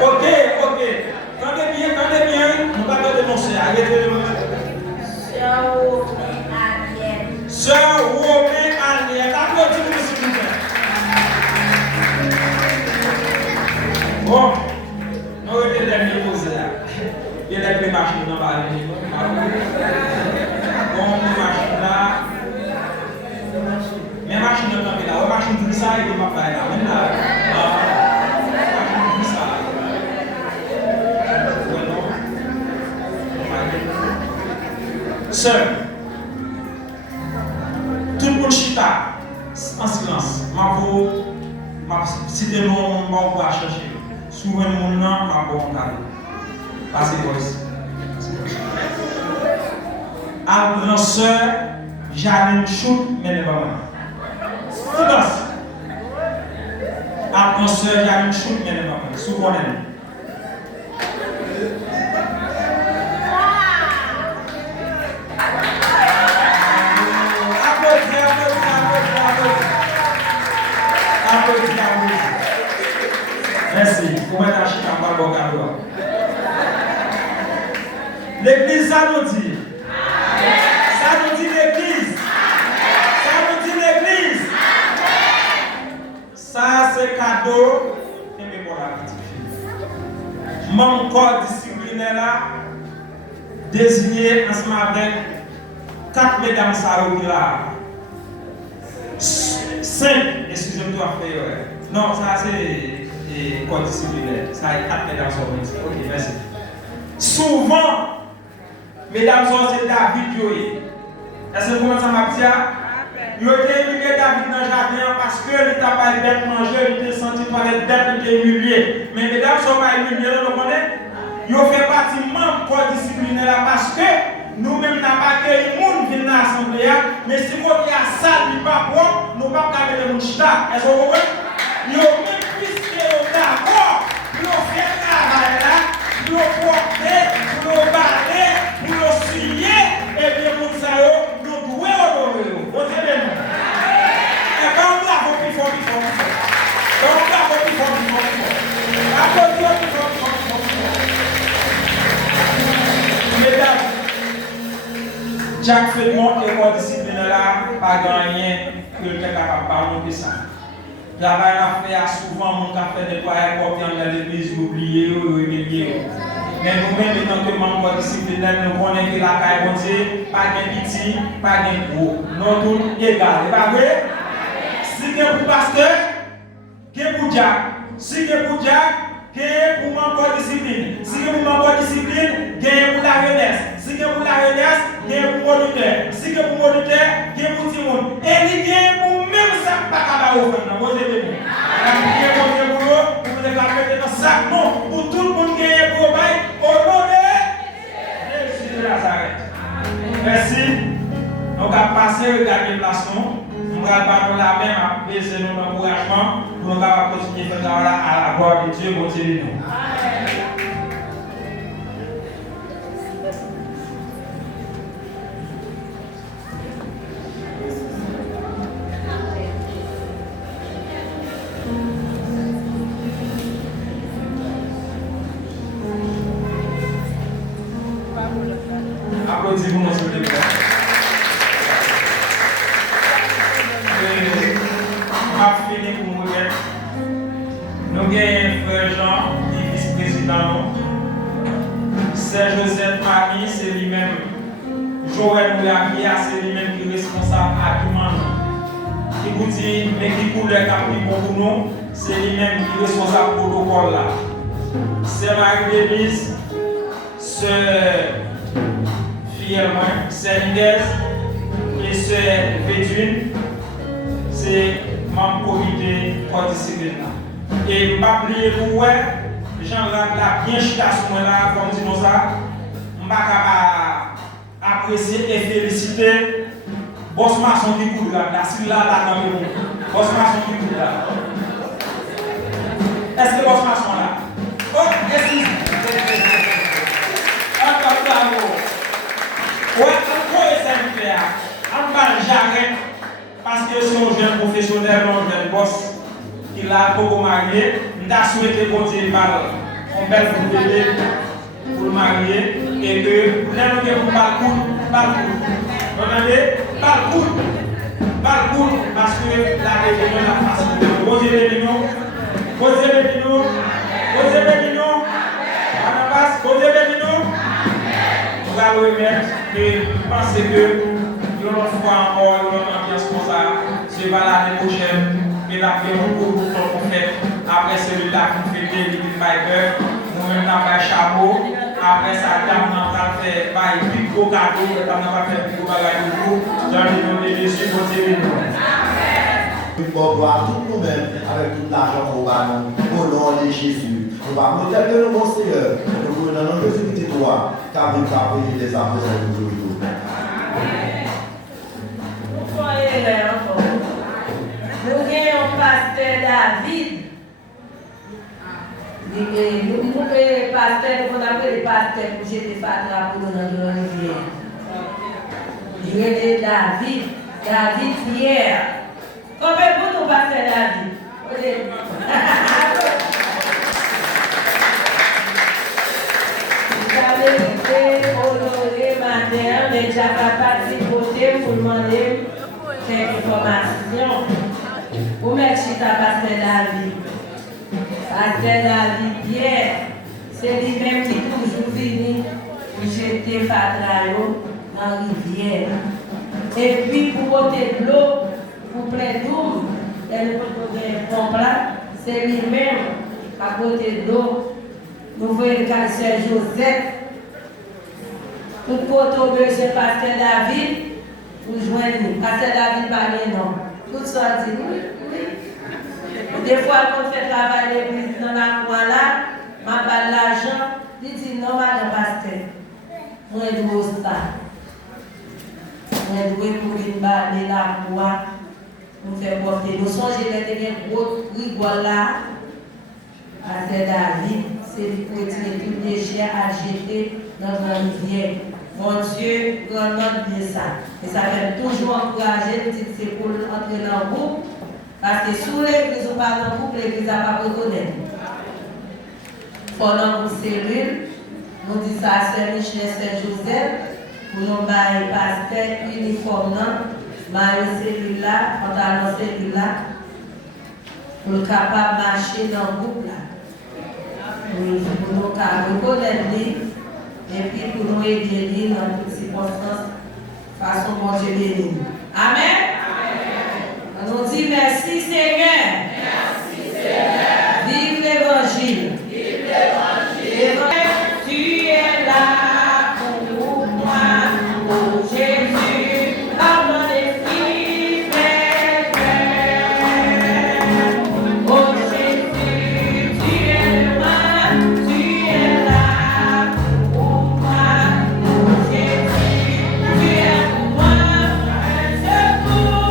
Ok. Tendez bien. Nous ne pouvons pas dénoncer. Arrêtez-le. Sœur Romain Aliette. Applaudissez-nous, s'il vous plaît. Bon. Nous avons été derniers posés là. Il y a des machines dans la vie. Bon, les machines là. Mais machine de camp là, machine de ça et de ma paille là. Maintenant, machine de ça. Sœur, tout le monde chita en silence. Si tu es non, on va chercher. Souvent, le monde n'a pas bon cadeau. Passez quoi ici. Après, sœur, Janine Chout, mais ne pas mal. Silence. Après, sœur, Janine Chout, mais ne pas mal. Souvent, Merci. Vous mettez à chier en bas de cadeau. ça nous dit? Ça nous dit l'Église. Ça nous dit l'Église. Ça, c'est cadeau. Et mais pour la petite fille. Mon corps disciplinaire là, désigné ensemble avec 4 mesdames Saoudi là. 5, excusez-moi, non, ça c'est corps disciplinaire. Ça a 4 mesdames Saoudi. Ok, merci. Souvent, mesdames Saoudi, c'est David Joey. Est-ce que vous comprenez ça, ma petite? Il a été humilié David dans le jardin parce que il n'a pas été bête manger, il était senti par les bêtes, il était humilié. Mais mesdames ne sont pas humiliées, vous comprenez? Il fait partie membre corps disciplinaire parce que nous-mêmes n'avons pas accueilli le monde qui vient dans l'assemblée, mais si vous avez la salle qui n'est pas propre, nous ne pouvons pas mettre le monde chita. Est-ce que vous comprenez? Il y a même puisque vous êtes d'accord, vous faites le travail là, vous portez, vous parlez, vous suivez, et bien vous savez, nous devons honorer. Vous savez, non? Et quand on l'a plus fort, plus fort. Quand on l'a plus fort, plus fort. Applaudissez plus fort, plus fort. Mesdames, Jacques Fedmont et corps disciplinaire là, pas gagné que le est capable de ça. Il y a souvent mon café nettoyé pour dans l'église, oublié ou humilié. Mais nous-mêmes, étant que membres disciplinaires, nous connaissons que la caille pas de petit, pas de gros. Nous tous égales. C'est pas vrai? Si vous êtes pour pasteur, vous êtes pour Jack. Si vous êtes pour Jack, vous êtes pour membre discipline. Si vous êtes pour membre discipline, vous êtes pour la jeunesse. Si vous êtes pour la jeunesse, vous êtes pour moniteur. Si vous êtes pour moniteur, vous êtes pour tout le monde. Et vous êtes pour même ça, pas capable de faire. Vous êtes pour vous êtes dans sac, non, pour tout le monde qui est pour vous, au nom de Jésus de Nazareth. Merci. Donc, à passer, regarder le plafond. Nous allons la même à baiser nos encouragements pour nous continuer à faire à la gloire de Dieu, bon Dieu. Applaudissez-vous, s'il vous plaît. On a fini pour mourir. Nous avons un frère Jean, qui est vice-président. C'est Joseph Marie, c'est lui-même. Joël Moulavia, c'est lui-même qui est responsable à Guman. Qui vous dit, mais qui coule les capris pour nous, c'est lui-même qui est responsable pour le protocole là. C'est Marie-Denise, c'est c'est Inès et c'est Béduine, c'est membre comité corps disciplinaire. Et je ne vais pas oublier pour vous, Jean-Jacques bien chita ce moment-là, comme dit ça, je ne vais pas apprécier et féliciter Boss Maçon qui coule là, si là, dans le monde. Boss Maçon qui coule là. Est-ce que Boss Maçon là? Oh, est-ce que ouais, pourquoi ça me fait? On ne parle jamais parce que c'est un jeune professionnel, un jeune boss qui l'a beaucoup marié. On a souhaité continuer par un bel bébé pour le marier et que nous avons un parcours. Vous entendez? Parcours parce que la région a facilité. Posez les millions. Posez les millions. Posez les millions. Posez les millions. Nous allons remettre et penser que nous allons voir encore une ambiance comme ça. C'est pas l'année prochaine, mais la fait beaucoup de temps qu'on fait. Après celui-là qui fait des Little Bible, nous-mêmes nous avons un chapeau. Après ça, nous avons fait des plus gros cadeaux, nous avons fait des plus gros bagages dans le nom de Jésus pour dire nous. Nous allons voir tout nous-mêmes avec tout l'argent qu'on va nous, au nom de Jésus. Nous allons nous dire que nous sommes Seigneur, nous voulons dans notre Jésus toi, car nous avons payé les apôtres de nous. Nous avons un pasteur David. Nous avons un pasteur, qu'on appelle le pasteur pour jeter Fatra pour nous dans la rivière. Il est David Pierre. Combien pour nous, pasteur David? Vous allez honorer on est déjà capable de voter pour demander quelques informations. Où merci à Pasteur David. Pasteur David Pierre, c'est lui-même qui toujours venu pour jeter Fadrayo dans la rivière. Et puis pour ôter de l'eau, pour plein d'eau, elle ne c'est lui-même à côté de l'eau. Nous voyons le cancer Joseph. Tout côté besoin Pasteur David, pour joindre Pasteur David par les noms. Tout ça dit oui. Des fois, quand on fait travailler l'église dans la cour là, ma balle l'argent, il dit non, madame Pasteur. Moi, je dois ça. Moi, je dois pour une balle la cour, pour faire porter. Nous sommes les gros rigole là. Pasteur David, c'est lui qui retire tout déchet à jeter dans la rivière. Mon Dieu, grandement bien ça. Et ça fait toujours encourager, c'est pour entrer dans le groupe. Parce que sous l'église ou pas dans le groupe, l'église n'a pas reconnaître. Pendant une cellule, nous disons ça à Saint-Michel Saint-Joseph, pour nous bailler pasteur uniforme, bailler cellule là, pantalon cellule là, pour être capable de marcher dans le groupe là. Pour nous reconnaître. Et puis pour nous aider dans toutes circonstances, façon dont Dieu bénit. Amen. On nous dit merci Seigneur. Merci Seigneur. Vive l'Évangile. Vive l'Évangile. Tu es là pour moi, oh Jésus, par mon esprit frère. Oh Jésus, tu es là, tu es là. Secours.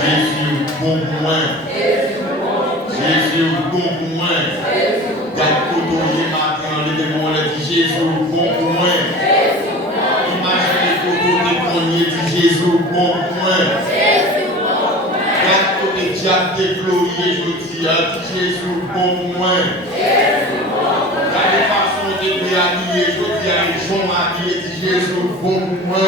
Jésus, bon pour moi. Jésus, bon pour moi. D'Akotoye matin, les démons dit Jésus, bon pour moi. Imaginez Koto témoigner dit Jésus, bon pour moi. D'Akotoye diable déployé, je dis Jésus, bon pour moi. La façon de lui habiller, je dis Jean habillé, dit Jésus, bon pour moi.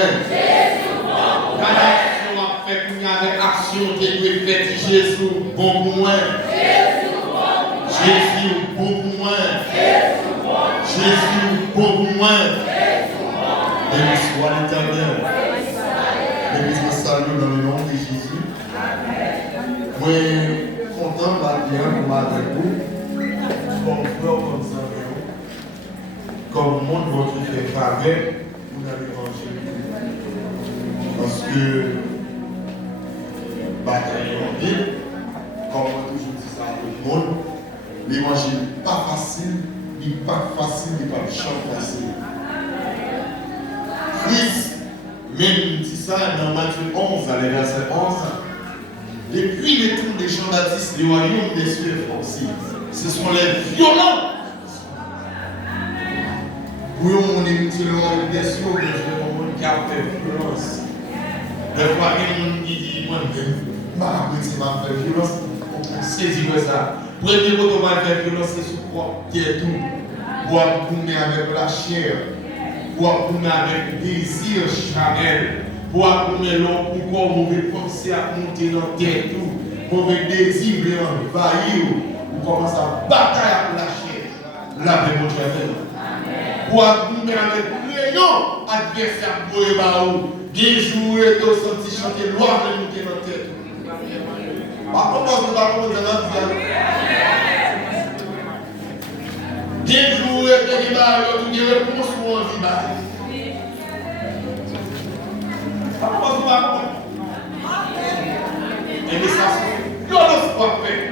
La action a fait pour nous avec action de lui fait, dit Jésus, bon pour moi. Jésus, bon pour moi. Jésus, bon pour moi. Béni soit l'Éternel. Béni soit salut dans le nom de Jésus. Moi, content de bien pour avec vous. Comme frère, comme ça, comme monde votre fait faveur pour l'évangile. Parce que bataille en ville, comme on toujours dit ça à tout le monde, l'évangile n'est pas facile, il n'est pas facile, il n'est pas facile. Christ, même dit ça dans Matthieu 11, à verset 11, depuis les tours de Jean-Baptiste, le royaume des cieux est forcé. Ce sont les violents. Oui, on est mis le royaume des cieux, mais je veux monde qui a fait violence. Des fois, il y a des gens qui disent, moi, je vais faire violence. On saisit ça. Premier mot qu'on va faire violence, c'est sur quoi? Qui est tout. Pour appuyer avec la chair. Pour appuyer avec le désir charnel. Pour appuyer l'homme, pourquoi on veut penser à monter dans la tête tout. Mauvais désir veut envahir. On commence à batailler avec la chair. La paix, mon Dieu. Pour appuyer avec le rayon, adversaire pour les barreaux. Des jours et deux senti chanter loi de monter dans la tête. Par contre, on ne va pas commencer dans la Bien joué, des barreaux, des réponses pour un vibage. Par contre, on va pas. Et mais ça, c'est violence pas fait.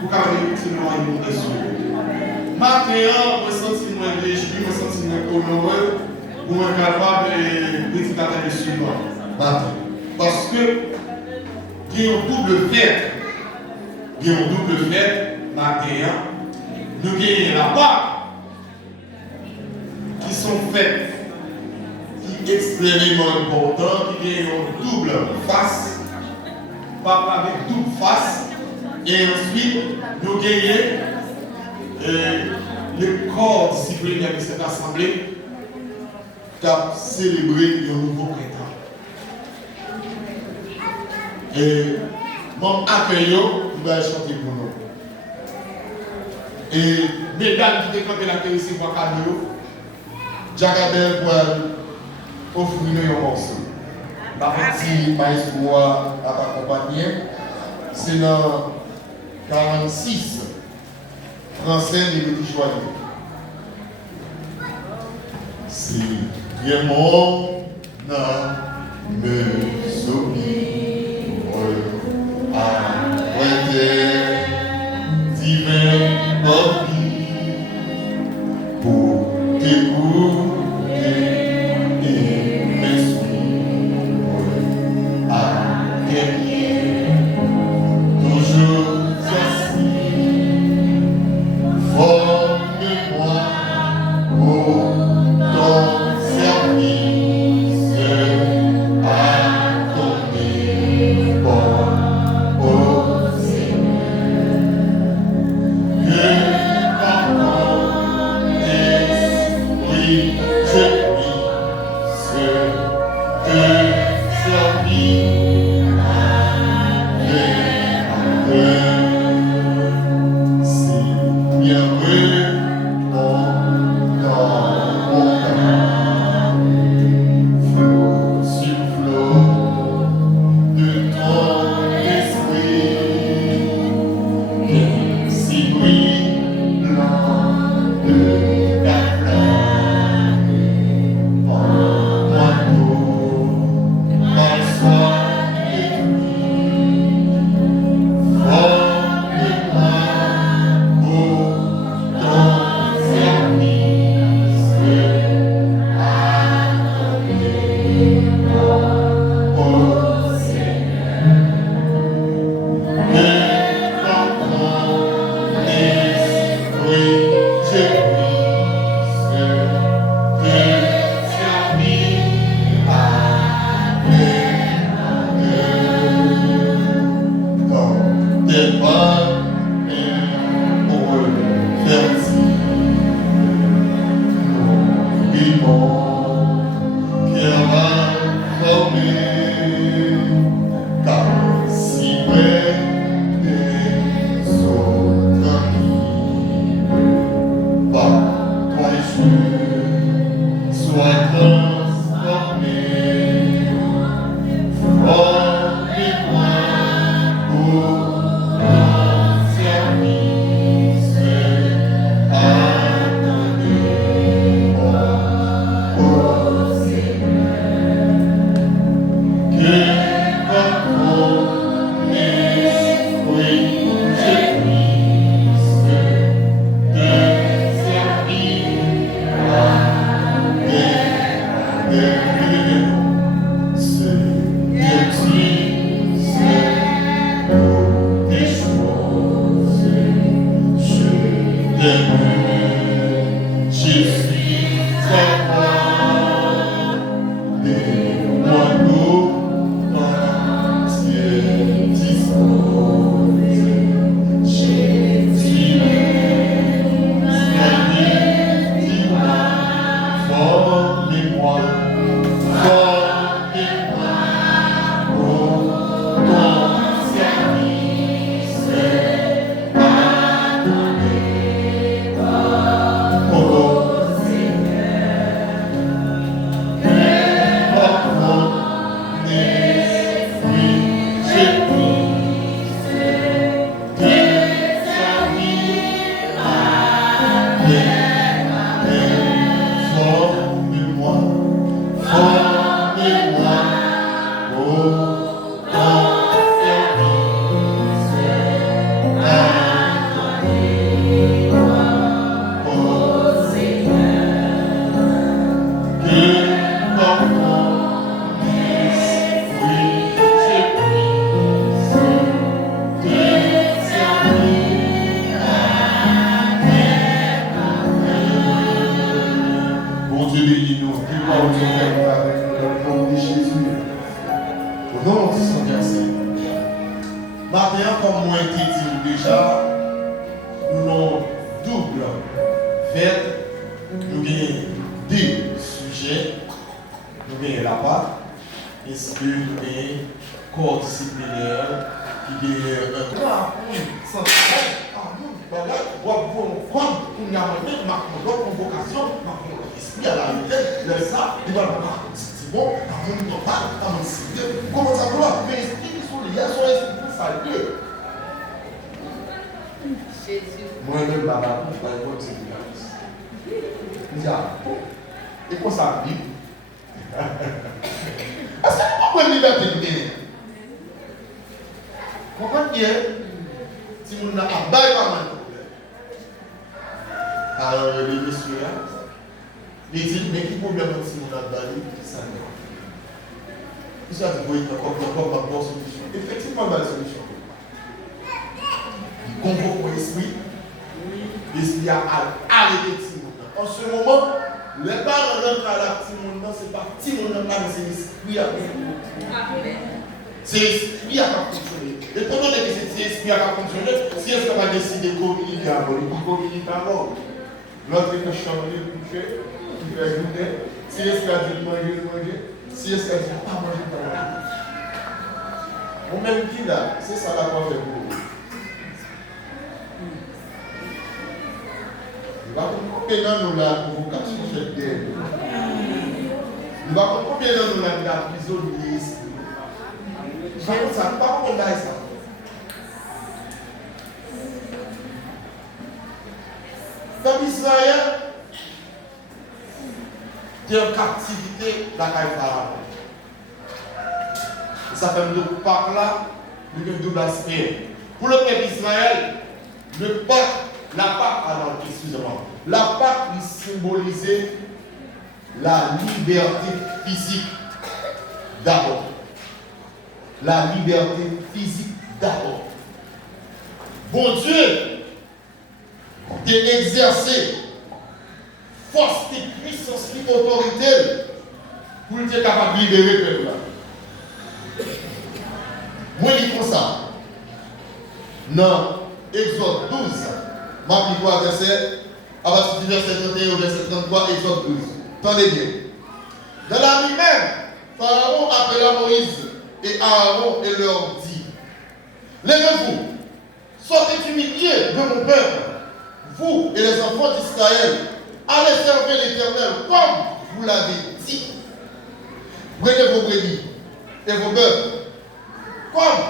Pour qu'à réussir le royaume des cieux. Maintenant, je me sens réjoui, je me sens honoré pour être capable de prédicateur le suivant. Parce que il y a une double fête. Il y a une double fête, maintenant. Nous avons la part qui sont faites, qui sont extrêmement importantes, qui ont une double face, pas avec double face. Et ensuite, nous avons le corps disciplinaire de cette assemblée qui a célébré le nouveau printemps. Et mon accueil, il va chanter pour nous. Et mesdames qui décampent la terre ici pour cadeau, Jacabel pour offrir un morceau. La partie maïs pour moi à accompagner, c'est dans 46 français et les petits joyeux. Si bien mon âme me soupire à prêter divin pour t'écouter et m'inspirer à guérir toujours assis. Forme-moi pour ton service accompli. Non, c'est verset. Maintenant, comme moi été dit déjà, nous avons double fait. Nous avons deux sujets. Nous avons la part, est-ce que nous avons corps disciplinaire qui est un esprit à la tête, le ça, il va c'est bon, dans mon total, dans mon ciel. Comment ça va? Mais esprit qui sont liés, sont esprit pour saluer. Moi-même, la bouche, je vais voir ce qui il dit, et quoi ça vit? Est-ce que vous comprenez la liberté de Dieu? Comprenez bien? Si vous n'avez pas de problème. Alors, les messieurs, ils disent, mais qui problème si vous n'avez pas de ça? Ils sont dit, oui, comme ma bonne solution. Effectivement, la solution. Il convoque l'esprit. L'esprit a arrêté Timon. En ce moment, les parents rentrent à la Timon, ce n'est pas Timon, mais c'est l'esprit à fonctionner. C'est l'esprit à fonctionner. Et pendant que c'est l'esprit à fonctionner, si est-ce qu'on va décider de communiquer à mort, il faut communiquer à mort. L'autre est chambre, il coucher, il fait goûter. Si est-ce qu'il a dit de manger, de manger. Si est-ce qu'il a dit de pas manger, de pas manger. On même qui là, c'est ça la qu'on fait pour vous. Nous allons combien dans la convocation cette guerre. Nous allons combien dans la prison de l'esprit. Par contre, ça ne pas qu'on aille ça. Comme Israël, tu es en captivité dans la Pharaon. Ça fait le pacte là, le double aspect. Pour le peuple d'Israël, le pacte, la Pâque, alors, excusez-moi, la Pâque symbolisait la liberté physique d'abord. La liberté physique d'abord. Bon Dieu, d'exercer force et puissance et autorité pour être capable de libérer le peuple. Moi, je dis comme ça. Dans Exode 12, ma vie verset, à partir du verset 31 au verset 33, Exode 12. Tendez bien. Dans la nuit même, Pharaon appela Moïse et Aaron et leur dit: levez-vous, sortez du milieu de mon peuple, vous et les enfants d'Israël, allez servir l'Éternel comme vous l'avez dit. Prenez vos brebis et vos bœufs, comme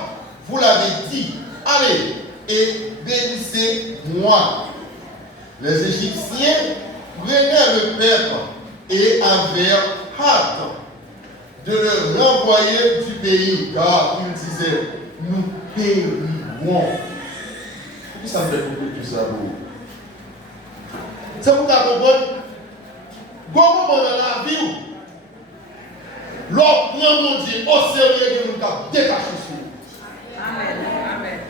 vous l'avez dit. Allez et bénissez-moi. Les Égyptiens prenaient le peuple et avaient hâte de le renvoyer du pays, car ils disaient: nous périrons. Pourquoi ça me fait comprendre tout ça, vous? C'est pour qu'à comprendre, comment dans la vie, l'homme prend mon Dieu au sérieux que nous avons détaché sur nous. Amen. Amen.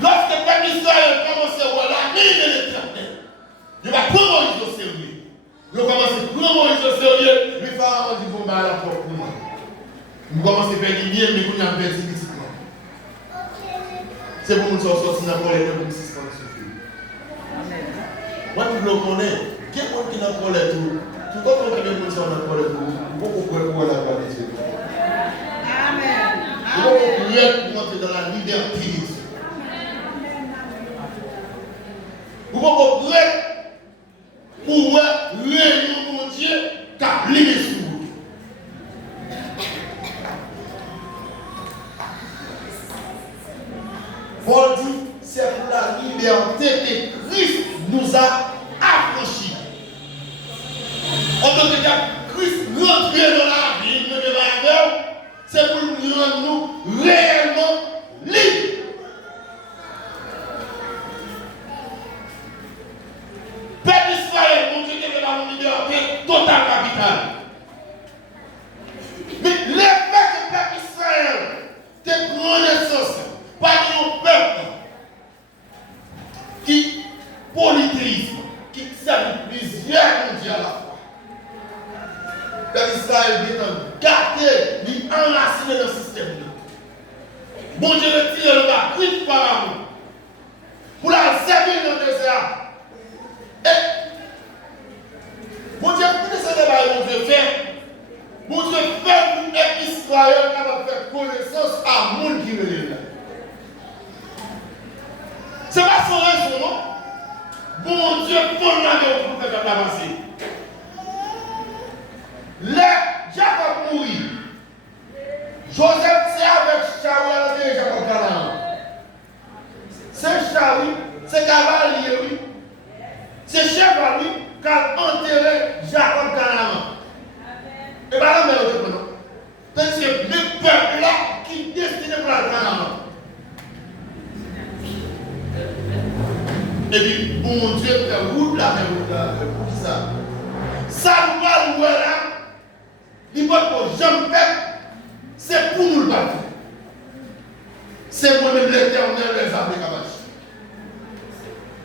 Lorsque le peuple d'Israël commence à voir la vie de l'Éternel, il va prendre Moïse au sérieux. Il commence à prendre Moïse au sérieux. Le pharaon dit: bon, bah, la porte pour moi. Nous commençons à faire des liens, mais nous avons perdu physiquement. C'est pour nous sortir dans la colère de nous suspendre ce feu. Moi, tu le connais. Quel monde qui n'a pas colère tout? Tout le monde qui n'a pas colère tout. Pourquoi vous pouvez la parler de Dieu? Amen. Pourquoi vous pouvez entrer dans la liberté de Dieu? Pourquoi vous pouvez réunir mon Dieu car lui est sous vous? Paul dit: c'est pour la liberté que Christ nous a affranchis. En tant que Christ rentré dans la vie de l'Évangile, c'est pour nous rendre réellement libres. Peuple d'Israël, mon Dieu, était dans une liberté totale capitale. Mais l'effet que le peuple d'Israël te prend naissance par un peuple qui polythéisme. Bon Dieu retire le bas, Christ par amour. Pour la servir dans le désert. Et, bon Dieu, pour ce débat, bon Dieu fait. Bon Dieu fait pour Israël capable de faire connaissance à monde qui veut là. C'est pas son raison, non? Bon Dieu, pour la main pour faire avancer. Là, Jacob mourit. Joseph, c'est avec Shaoul et Jacob Canaan. C'est Shaoul, c'est cavalier, oui. C'est chef à lui qui a enterré Jacob Canaan. Et bien là, mais c'est le peuple là qui est destiné pour la Canaan. Et puis, bon Dieu, fait route là, pour ça. Ça, nous va nous là, il va pour jamais faire. C'est pour nous le battre. C'est moi-même l'éternel les armées capables.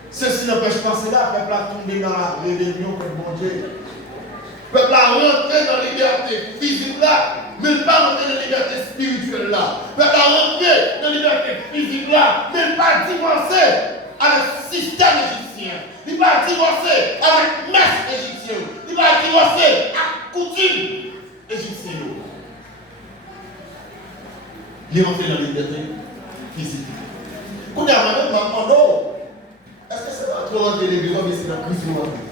Ceci n'empêche pas cela, le peuple a tombé dans la rébellion contre mon Dieu. Le peuple a rentré dans la liberté physique là, mais il pas rentré dans la liberté spirituelle là. Le peuple a rentré dans la liberté physique là, mais il pas divorcé avec le système égyptien. Il pas divorcé avec le maître égyptien. Il pas divorcé avec la coutume égyptienne. Il est rentré dans la liberté physique. Quand on a est-ce que c'est pas trop rentrer les besoins, mais c'est dans Christ ou rentré?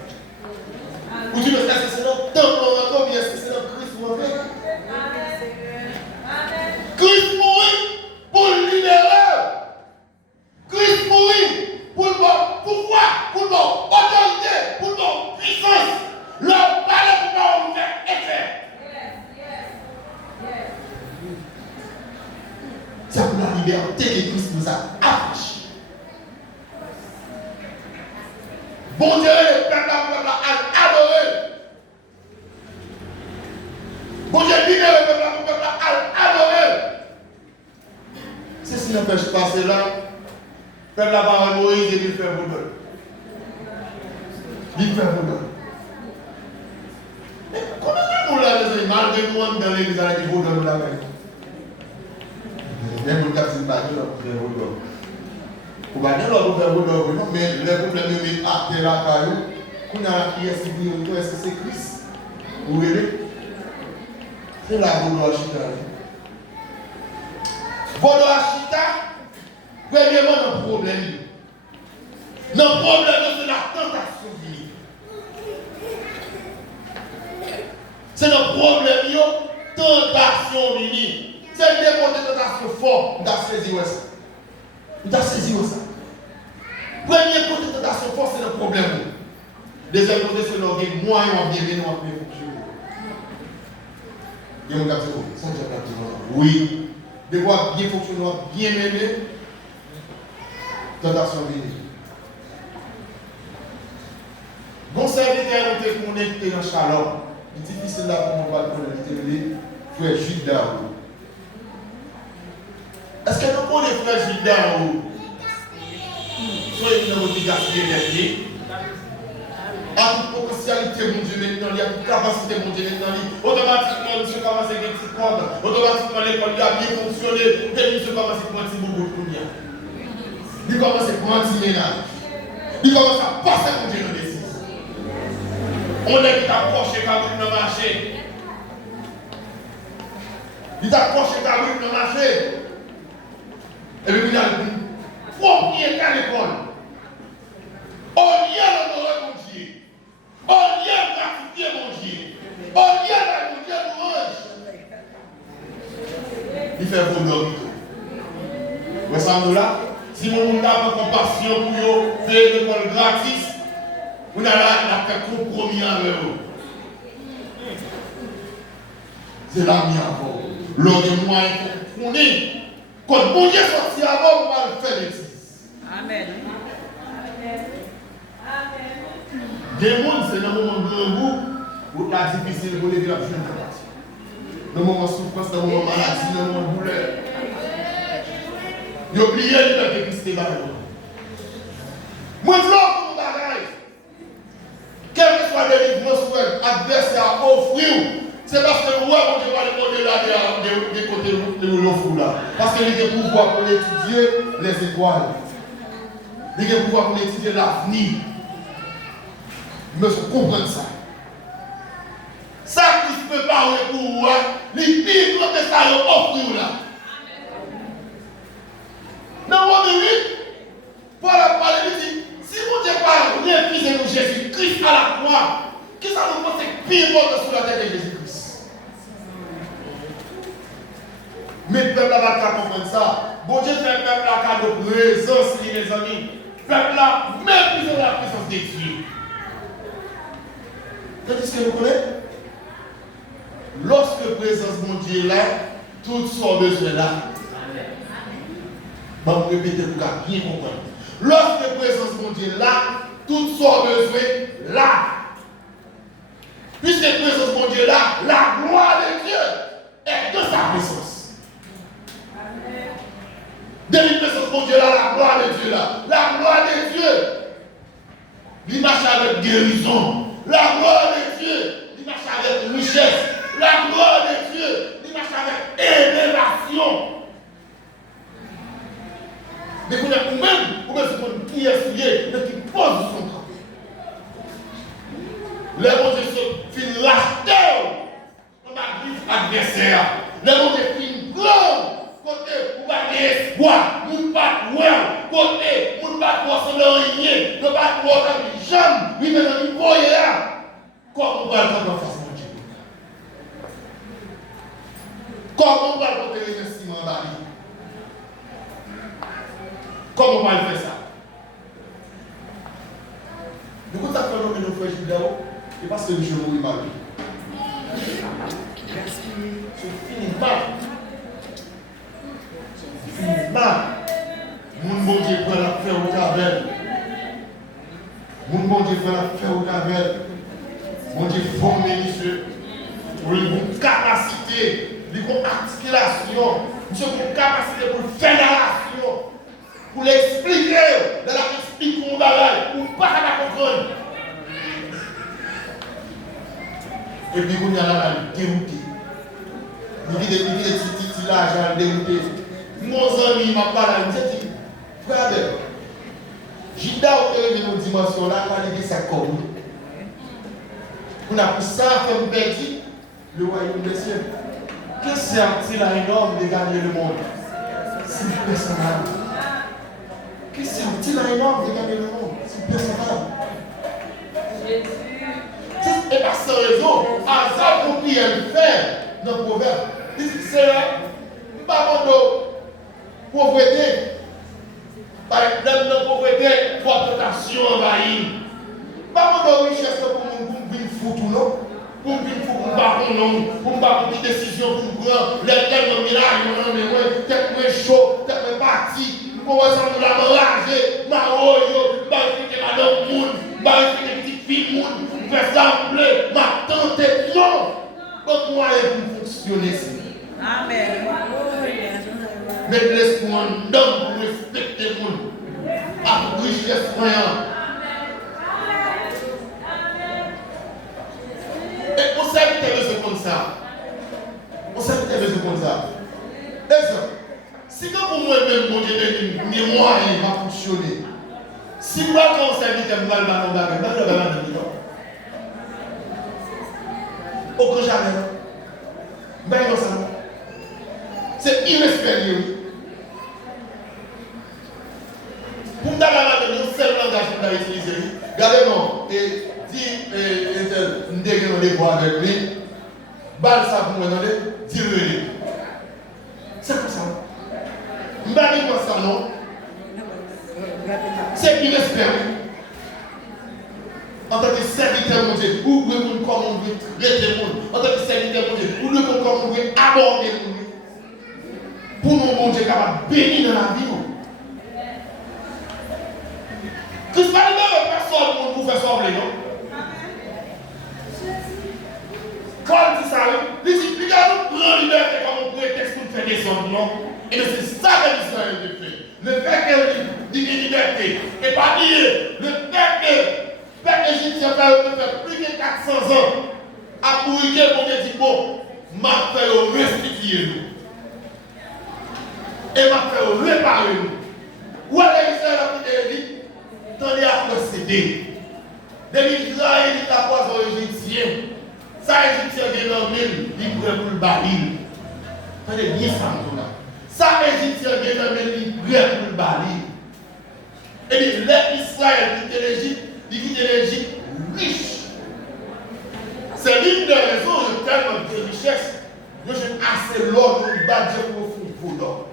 Ou tu me dis, est-ce que c'est dans le temple ou rentré, mais est-ce que c'est dans Christ ou rentré? Christ mourit pour le libérer. Christ mourit pour le bon pouvoir, pour le bon autorité, pour le bon puissance. Leur palais pour pas vous faire effet. C'est pour la liberté que Christ nous a affranchis. Bon Dieu, le peuple a adoré. Bon Dieu, libère le peuple a adoré. Ceci n'empêche pas cela. Le peuple a parlé Moïse et il fait vaudeur. Il fait vaudeur. Mais comment est-ce qu'on l'a dit malgré nous dans l'église avec les vaudeurs de la main? Même le cas de pas de vaudeur. Pour pas dire l'autre faire vaudeur, mais les problèmes de acte là, qu'on a qui est-ce que c'est Christ? Vous voyez? C'est la vaudeur chita. Vaudeur chita, premièrement, notre problème. Notre problème, c'est la tentation divine. C'est notre problème, tentation divine. C'est une tentation forte, nous avons saisi ça. Nous avons saisi ça. Premier côté de tentation forte, c'est le problème. Deuxième côté, c'est le moyen de bien venir en fonctionner. Il y a un gars qui dit, ça j'ai pas dit. Oui. De voir bien fonctionner, bien mené, tentation venue. Bon serviteur est connecté dans Shalom. Il est difficile là pour moi de connaître. Frère Judas. Est-ce que nous connaissons frère Judas? Soyez dans votre gaspillé dernier. À toute potentialité, mon Dieu, maintenant, il y a toute capacité, mon Dieu, maintenant. Automatiquement, monsieur commence avec des petits cordes. Automatiquement, l'école a bien fonctionné. Et monsieur commence à prendre un petit bout de counia. Il commence à prendre un petit ménage. Il commence à passer, mon Dieu, dans les six. On est qui t'approche quand vous dans le marché. Il t'approche quand vous dans le marché. Et puis il a dit, premier qu'à l'école. On y a l'honoré mon Dieu. On y a gratifié mon Dieu. On y a la mon Dieu louange. Il fait bon homme. Vous savez là, si mon monde a pas compassion pour vous, faire l'école gratis, vous n'avez fait compromis avec vous. C'est la mienne avant. L'homme de moi est fourni. Quand mon Dieu sorti avant, on va le faire bêtise. Amen. Des mondes, c'est dans le moment de vous, où la difficile pour les villages. Dans le moment de souffrance, dans le moment de maladie, dans le moment de douleur. Ils ont oublié le peuple Christ est barré. Moi, je veux mon bagage. Quel que soit les délivrance ou adversaire à offrir, c'est parce que moi, mon Dieu va les demander là des côtés de l'offre là. Parce que qu'il a le pouvoir pour étudier les étoiles. Il a le pouvoir pour étudier l'avenir. Mais faut comprendre ça. Ça qui se peut parler pour vous, les pires que ça offre là. Dans mon minute, Paul a parlé, il dit, si mon Dieu parle, refusez nous Jésus-Christ à la croix, qui ça nous pense que pire sur la tête de Jésus-Christ? Mais le peuple va comprendre ça. Bon Dieu fait le peuple à cadeau de présence, les amis. Le peuple là, méprisez la présence de Dieu. Qu'est-ce que vous connaissez? Lorsque la présence de mon Dieu est là, tout son besoin là. Je vais répéter pour bien comprendre. Lorsque la présence de mon Dieu est là, tout son besoin là. Puisque la présence de mon Dieu est là, la gloire de Dieu est de sa présence. Depuis la présence de mon Dieu là, la gloire de Dieu là. La gloire de Dieu, il marche avec guérison. La gloire de Dieu, il marche avec richesse. La gloire de Dieu, il marche avec élévation. Mais vous êtes vous-même, vous êtes qui est souillé, mais qui pose son travail. Les bons Dieu finissent racheter dans ma griffe adversaire. Les bons Dieu finissent blanc. Côté, vous avez espoir, vous ne pas voir. Côté, vous ne pas voir son rien. Vous ne pas voir dans les jambes. Oui, mais vous voyez là. Comment on va le faire en face de Dieu? Comment on va le porter les investissements dans la vie? Comment on va le faire ça? Du coup, ça fait que nous faisons Judas, et parce que je vous mal. C'est fini pas. Mon bon Dieu prend la faire au caverne. Mon bon Dieu prend la faire au caverne. Mon Dieu forme monsieur. Pour une capacité, une articulation, une capacité pour faire la relation. Pour l'expliquer, de la expliquer mon bagage, pour pas la comprendre. Et puis, vous avez la dérouté. Vous avez des petits l'argent dérouté. Mon ami m'a parlé, il m'a dit, frère, Jida ou une dimension là, on va dire ça comme. On a pour ça, fait me perdre le royaume des cieux. Que sert-il à un homme de gagner le monde? C'est personnel. Que sert-il à un homme de gagner le monde? C'est personnel. Et par cette raison, à ça qu'on peut le faire dans le proverbe. C'est pas mon pauvreté. Par exemple, la pauvreté, pour tentation envahie. Pas mon richesse pour me foutre, non? Pour me foutre, pour me battre, non? Pour me battre des décisions, pour me prendre les tellement miracles, non, mais moi, tête moi chaud, tête moi parti. Pour moi, ça me l'a enragé, ma royo, ma expliquer madame Moune, ma expliquer petite fille Moune, faire sembler, ma tante, non? Donc, moi, elle peut fonctionner, c'est. Amen. Mais laisse-moi un homme pour respecter le monde. À richesse moyen. Et on sait que tu as besoin comme ça. On sait que tu as besoin comme ça. Exemple, si quand pour moi-même, mon Dieu, mes moyens vont fonctionner. Si moi, quand on s'invite, je vais me battre, je vais me battre. Aucun jamais. Ben non, ça. C'est irrespectueux. Pour me dire un seul langage qu'on a utilisé, regardez-moi, et dit, nous devons les voir avec lui, balle ça pour moi, dis-le. C'est comme ça. Je ne vais pas dire ça, non? C'est irrespectueux. En tant que serviteur, mon Dieu, ou le monde comme on veut traiter le monde. En tant que serviteur, mon Dieu, ou le monde comme on veut aborder le monde. Pour nous, mon Dieu, capable de bénir dans la vie. Christ va même personne pour vous faire sembler, non? Quand il dit ça, il dit, regarde, nous prenons liberté comme un prétexte pour faire descendre, non? Et c'est ça que l'Israël a fait. Le fait qu'elle dit liberté, et pas dire, le fait que le peuple égyptien fait plus de 400 ans à pourrir, mon Dieu dit, bon, m'a fait restituer nous. Et et m'a fait réparer nous. Où est l'Israël a pris Égypte? Tendez à procéder. Depuis Israël est la poison égyptien. Ça, Égyptien est dans le mille, il pourrait pour le baril. Attendez bien ça, là. Ça, Égyptien est dans le mille, il pourrait pour le baril. Et puis, l'Israël quitte l'Égypte, il quitte l'Égypte riche. C'est l'une des raisons de tellement de richesse. Je suis assez l'or pour battre pour l'or.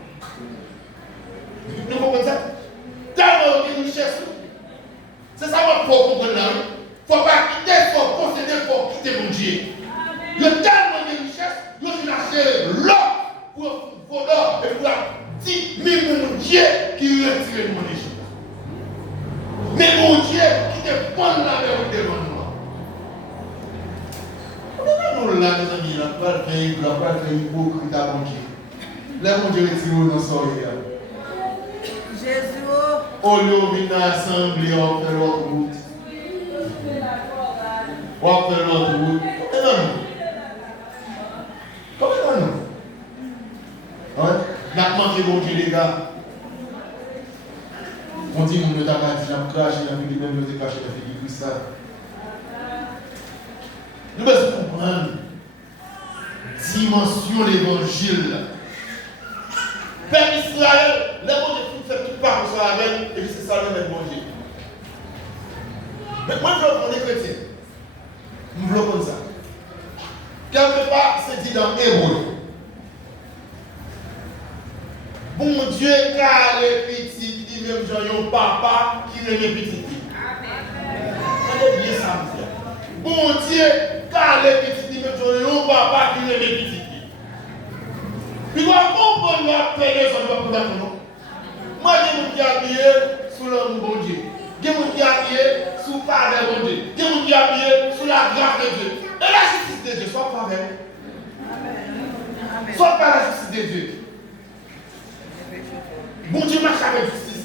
Vous comprenez ça? Tellement de richesse. C'est ça qu'il faut comprendre là. Il ne faut pas quitter, il faut posséder, il faut quitter mon Dieu. Il y a tellement de richesse, je suis acheté l'or pour l'or et pour dire, mais mon Dieu qui retire mon Égypte. Mais mon Dieu qui te prend la vérité devant moi. Nous là, mes amis, la pas faire hypocrite à mon Dieu. Là, mon Dieu retire dans son regard. Jésus. Au lieu de l'assemblée, on fait l'autre route. On fait l'autre route. Et non. Comment non? Hein? N'a manqué mon Dieu, les gars. On dit qu'on ne t'a pas dit, on a craché, on a mis même le caché, on a fait du ça. Nous devons comprendre la dimension de l'évangile. Père Israël, les bons de fait tout part pour ça avec, et puis c'est ça le même bon Dieu. Mais moi, je veux qu'on est chrétien. Nous voulons comme ça. Quelque part, c'est dit dans Hébreu. Bon Dieu, car les petits, dit même Jean, papa qui les petits. Amen. Bien ça, monsieur. Bon Dieu, car les petits, dit même Jean, papa qui les petits. Puis on comprend la paix sur le peuple d'Afrique. Moi, je suis habillé sous le bon Dieu. Je suis habillé sous le Père de bon Dieu. Je suis habillé sous la grâce de Dieu. Et la justice de Dieu, soit pas avec. Soit pas la justice de Dieu. Bon Dieu marche avec justice.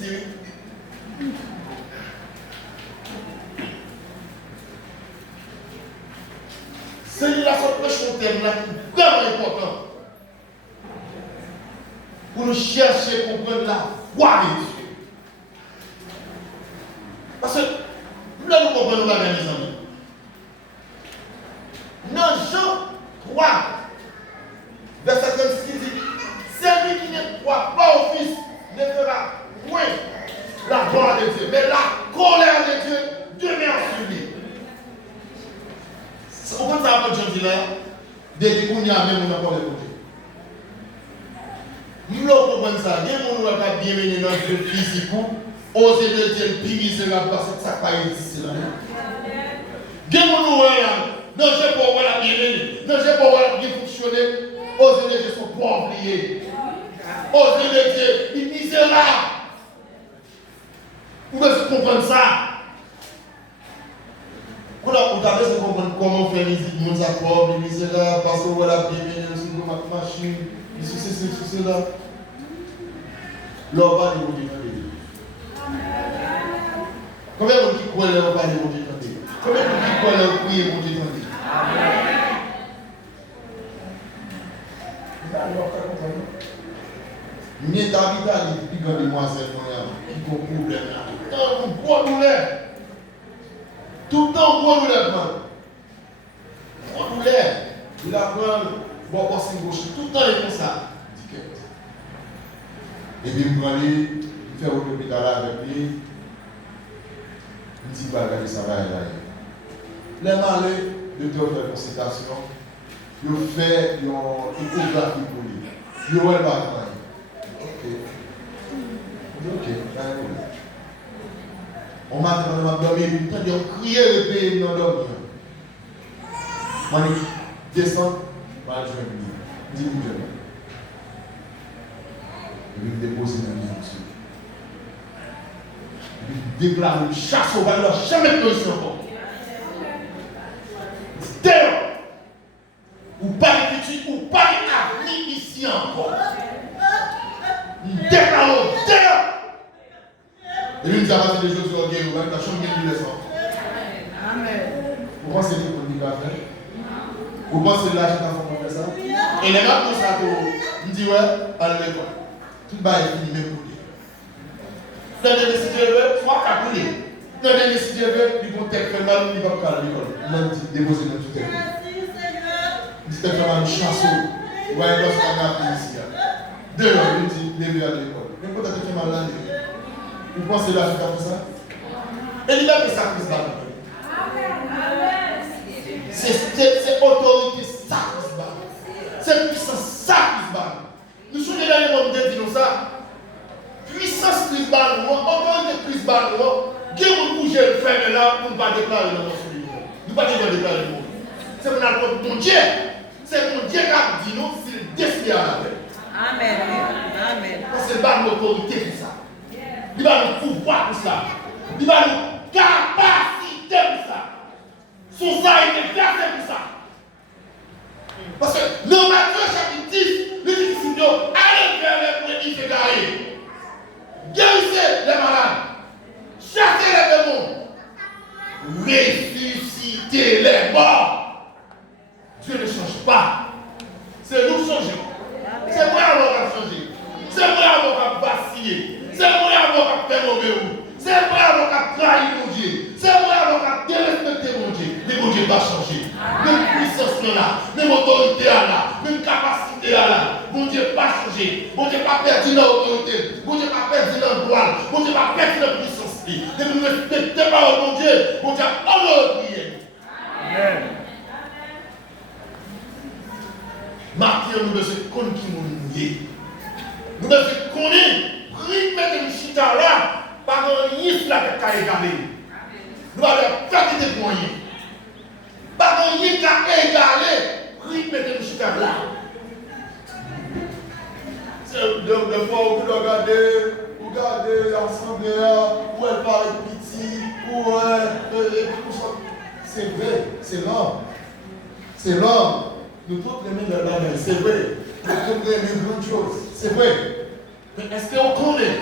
C'est la sorte de thème là qui est vraiment important. Pour nous chercher à comprendre la voix de Dieu. Parce que là, nous comprenons pas, mes amis. Dans Jean 3, verset 36, il dit, celui qui ne croit pas au Fils ne fera point la gloire de Dieu, mais la colère de Dieu demeure sur lui. Vous comprenez ça, Jean dit là? Dès qu'on y a même, on n'a pas de côté. Nous comprenons ça. Il y a des gens qui ont bien mené notre fils ici pour oser de dire le plus misérable parce que ça n'a pas existé là. Il y a des gens qui ont non, je ne sais pas où elle a bien mené. Non, je ne sais pas où elle a bien fonctionné. Oser de dire son pauvre lié. Oser de dire il est misérable. Vous pouvez comprendre ça. On a besoin de comprendre comment faire les gens pauvres, les misérables, parce qu'on a bien mené sur ma machine. C'est cela. L'on va les montrer dans les. Combien de gens qui croient l'on va les montrer dans les? Combien de gens qui croient l'on prie et montrer dans les? Mais David a dit, plus grand demoiselle, qui ont problème là. Tout le temps, on gros douleur. Tout le temps, gros douleur. Gros douleur. Il apprend. Bon, c'est gauche, tout le temps il fait ça. Et puis, il fait un hôpital avec lui. Il dit, regarder ça va aller. Les malais, le docteur fait une consultation. Il fait une échographie pour lui. Il va le battre. Ok, on m'a dit, on m'a dormi, on criait le pays, on dormi. On descend. Je dis Dieu. Je vais me déposer dans les fonctions. Je vais déclarer une chasse au valeur, jamais de position encore. Terre, ou pas d'étude, ou pas d'avenir ici encore. Déclare terre. Et lui nous a passé des choses sur le guerre, on va chambre de l'essence. Amen. Vous pensez que vous dites pas faire? Vous pensez que là, j'ai pas fait ça? Et les gars, comme ça, me disent, ouais, allez l'école. tout le bail est fini, même pour lui. Dans les décideurs, soit qu'à couler. Dans les décideurs, ils vont être mal, ils vont pas à l'école. Même déposer dans tout le monde. Ils se font un chasseur. Ouais, lorsqu'on a appris ici. Dehors, ils disent, levez à l'école. Mais pourquoi tu fais mal là? Vous pensez là, c'est comme ça? Et il a fait ça, Christ. C'est autorité, ça, Christ. C'est puissance, ça, Christ. Nous sommes dans les moments de dire ça. Puissance Christ, autorité Christ, qui vous bouger le fer là pour ne pas déclarer le mensonge du monde. Nous ne pouvons pas déclarer le monde. C'est mon Dieu. C'est mon Dieu qui a dit nous, c'est le décidé à la paix. Amen. Amen. Parce que c'est pas l'autorité pour ça. Il va nous pouvoir pour ça. Il va nous capacité pour ça. Son ça a été placé pour ça. Parce que dans Matthieu chapitre 10, il dit que allez vers les brebis égarées. Guérissez les malades. Chassez les démons. Ressuscitez les morts. Dieu ne change pas. C'est nous changer. C'est moi qui va changer. C'est moi qui va vaciller. C'est moi qui va faire mauvais goût. C'est moi qui va trahir mon Dieu. C'est moi qui va dérespecter mon Dieu. Mais mon Dieu va changer. Même puissance là, même autorité là, même capacité là. Mon Dieu va changer. Mon Dieu va perdre l'autorité. Mon Dieu va perdre le droit. Mon Dieu va perdre la puissance. Et nous ne respectons pas mon Dieu. Mon Dieu a honor prier. Amen. Martyr, nous devons connaître qui nous est. Nous devons connaître, rythme de chita là, par un ministre là qui a égalé. Nous devons faire des moyens. Par un ministre qui a égalé, rythme de chita là. C'est des fois où vous regardez l'assemblée, où elle parle petit, où c'est vrai, c'est l'homme. C'est l'homme. Nous tous les mêmes de la main, c'est vrai. Nous tous les mêmes bonnes choses, c'est vrai. Mais est-ce qu'on connaît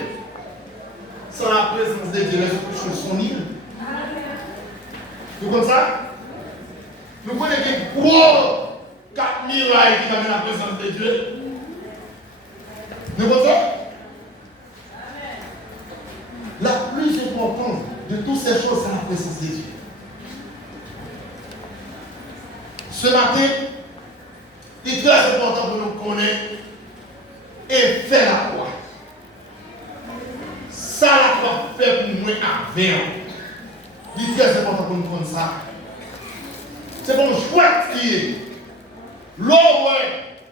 sans la présence de Dieu, les choses sont nulles? Vous comprenez ça? Nous connaissons des gros 4 murailles qui amènent la présence de Dieu. Vous comprenez ça? La plus importante de toutes ces choses, c'est la présence de Dieu. Ce matin, il est très important pour nous connaître et faire la croix. Ça, la croix fait pour nous avec. Il est très important pour nous connaître ça. C'est bon chouette qui est. L'eau, ouais,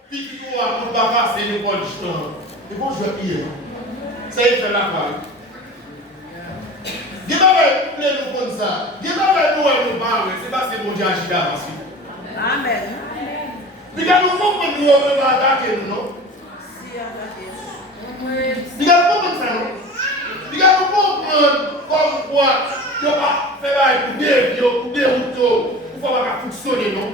puis qui pour nous bavard, c'est une bonne chose. C'est bon chouette qui est. Ça, il fait la croix. Dis-moi, nous comme ça. Dis-moi, nous parler. C'est parce que mon Dieu agit d'avance. Amen. Nous comprenons nous attaquer nous, non? Nous comprenons ça, non? Nous comprenons pourquoi nous pas faire pour dérouter, pour faire fonctionner, non?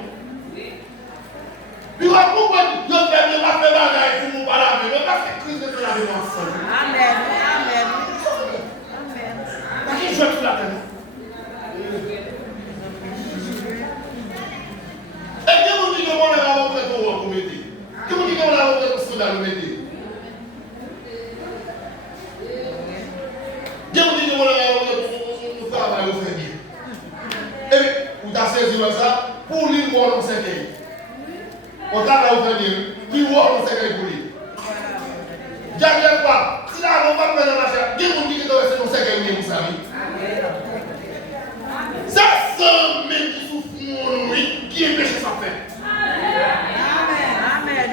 Nous comprenons pourquoi nous ne faire pour nous parler, mais parce que Christ est là ensemble. Amen. Amen. Parce qu'il joue tout la terre. Et qui vous dit que vous avez la retraite pour mettre? Qui vous dit que vous avez la retraite pour soldat pour mettre? Qui vous dit que vous avez la retraite pour travailler au fait bien? Et vous avez saisi ça pour lui voir dans ce pays. On travaille au fait bien, puis voir dans ce pays pour lui. J'arrive pas. Si la retraite est dans la chair, qui vous dit que vous avez dans ce pays pour ça? Ça c'est même qui souffre mon oui, qui est péché sans faire. Amen.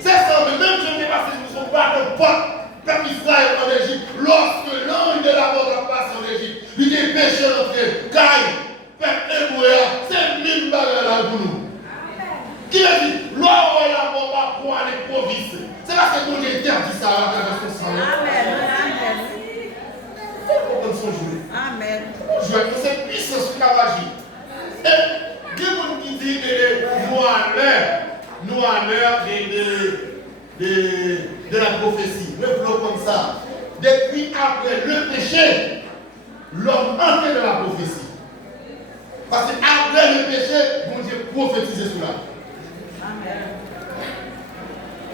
C'est ça, mais même je ne sais pas si nous ne sommes pas de porte comme Israël en Égypte. Lorsque l'ange de la mort a passé en Égypte, il dit péché l'entrée, caille, peuple hébreu, c'est mille barres là pour nous. Qui a dit, l'or et la mort va prendre les provinces. C'est parce que Dieu interdit ça à travers son sang. Amen. Faut comprendre son jour. Amen. C'est puissance qui a agi. Et Dieu nous dit que nous à l'heure de la prophétie. Le flow comme ça. Depuis après le péché, l'homme entre dans la prophétie. Parce qu'après le péché, bon Dieu prophétisait sur la vie.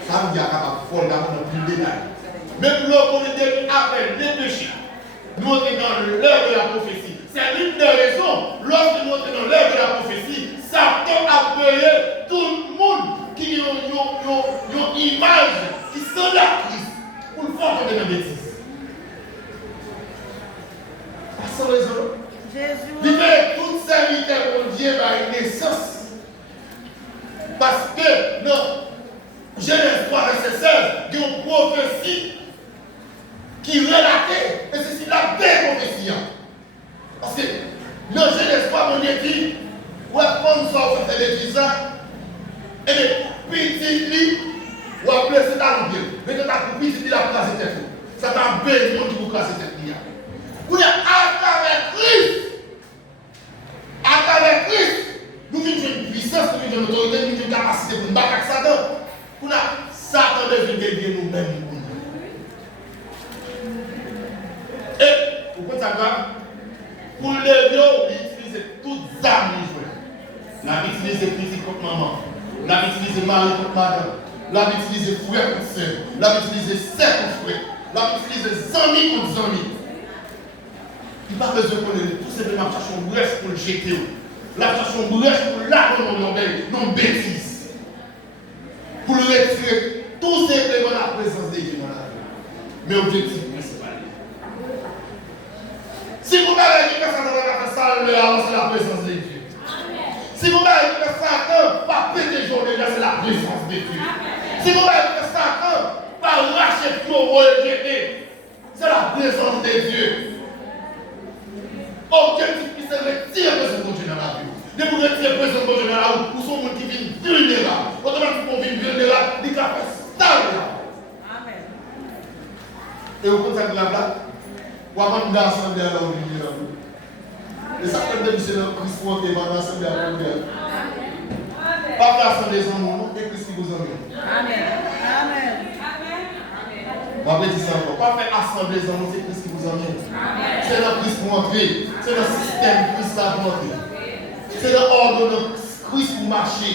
Ça veut dire qu'il y a pas de folle dans plus de détails. Même lorsqu'on est après les péchés, nous sommes dans l'heure de la prophétie. C'est l'une des raisons, lorsque nous sommes dans l'heure de la prophétie, Satan a appelé tout le monde qui a une image, qui sont la Christ, pour le faire de la bêtise. Sans raison. Jésus. Vivez toute serviteur pour Dieu par une naissance. Parce que non, Genèse 3, verset 16, il y a une prophétie qui relatait, et c'est la belle prophétie. Parce que dans Genèse 3, on dit, ouais, comme ça, on fait des l'église, et les petits lits, on va blesser dans le pied. Mais quand tu as petit, il a placé tête. Ça t'a béni, on dit pour casser tête. Vous êtes à travers Christ. À travers Christ, nous vivons une puissance, nous vivons une autorité, nous vivons une capacité pour nous battre avec Satan. Nous avons Satan devient dédié nous-mêmes. Et, pourquoi ça va? Pour les vieux, on utilise toutes les armes. On a utilisé petit contre maman. On a utilisé mari contre madame. On a utilisé frère contre sœur. On a utilisé sœur contre frère. On a utilisé amis contre amis. Il n'y a pas besoin qu'on ait tout simplement chercher une brèche pour le jeter. La chercher une brèche pour l'argent non bêtise. Pour le retirer tout simplement la présence de Dieu dans la vie. Mais objectif principal. Si vous m'avez dit que ça dans la salle, c'est la présence de Dieu. Si vous m'avez dit que Satan pas péter jour déjà, c'est la présence de Dieu. Si vous m'avez dit que Satan pas lâcher tout au rejeter, c'est la présence de Dieu. Objectif qui se retire de ce Dieu dans la vie. Dès que vous retirez de ce Dieu dans la vie, vous sommes qui viennent vulnérables. Automatiquement, vous venez vulnérables, vous avez stable. Amen. Et au contraire de la blague, vous avez un garçon de la vie. Et ça fait de monsieur le Christ pour entrer dans l'assemblée à la vie. Pas garçon des hommes, et Christ qui vous emmène. Amen. Amen. On va dire ça encore. Pas faire assembler les hommes, c'est Christ qui vous emmène. C'est le Christ pour entrer. C'est le système Christ pour entrer. C'est l'ordonnance Christ pour marcher.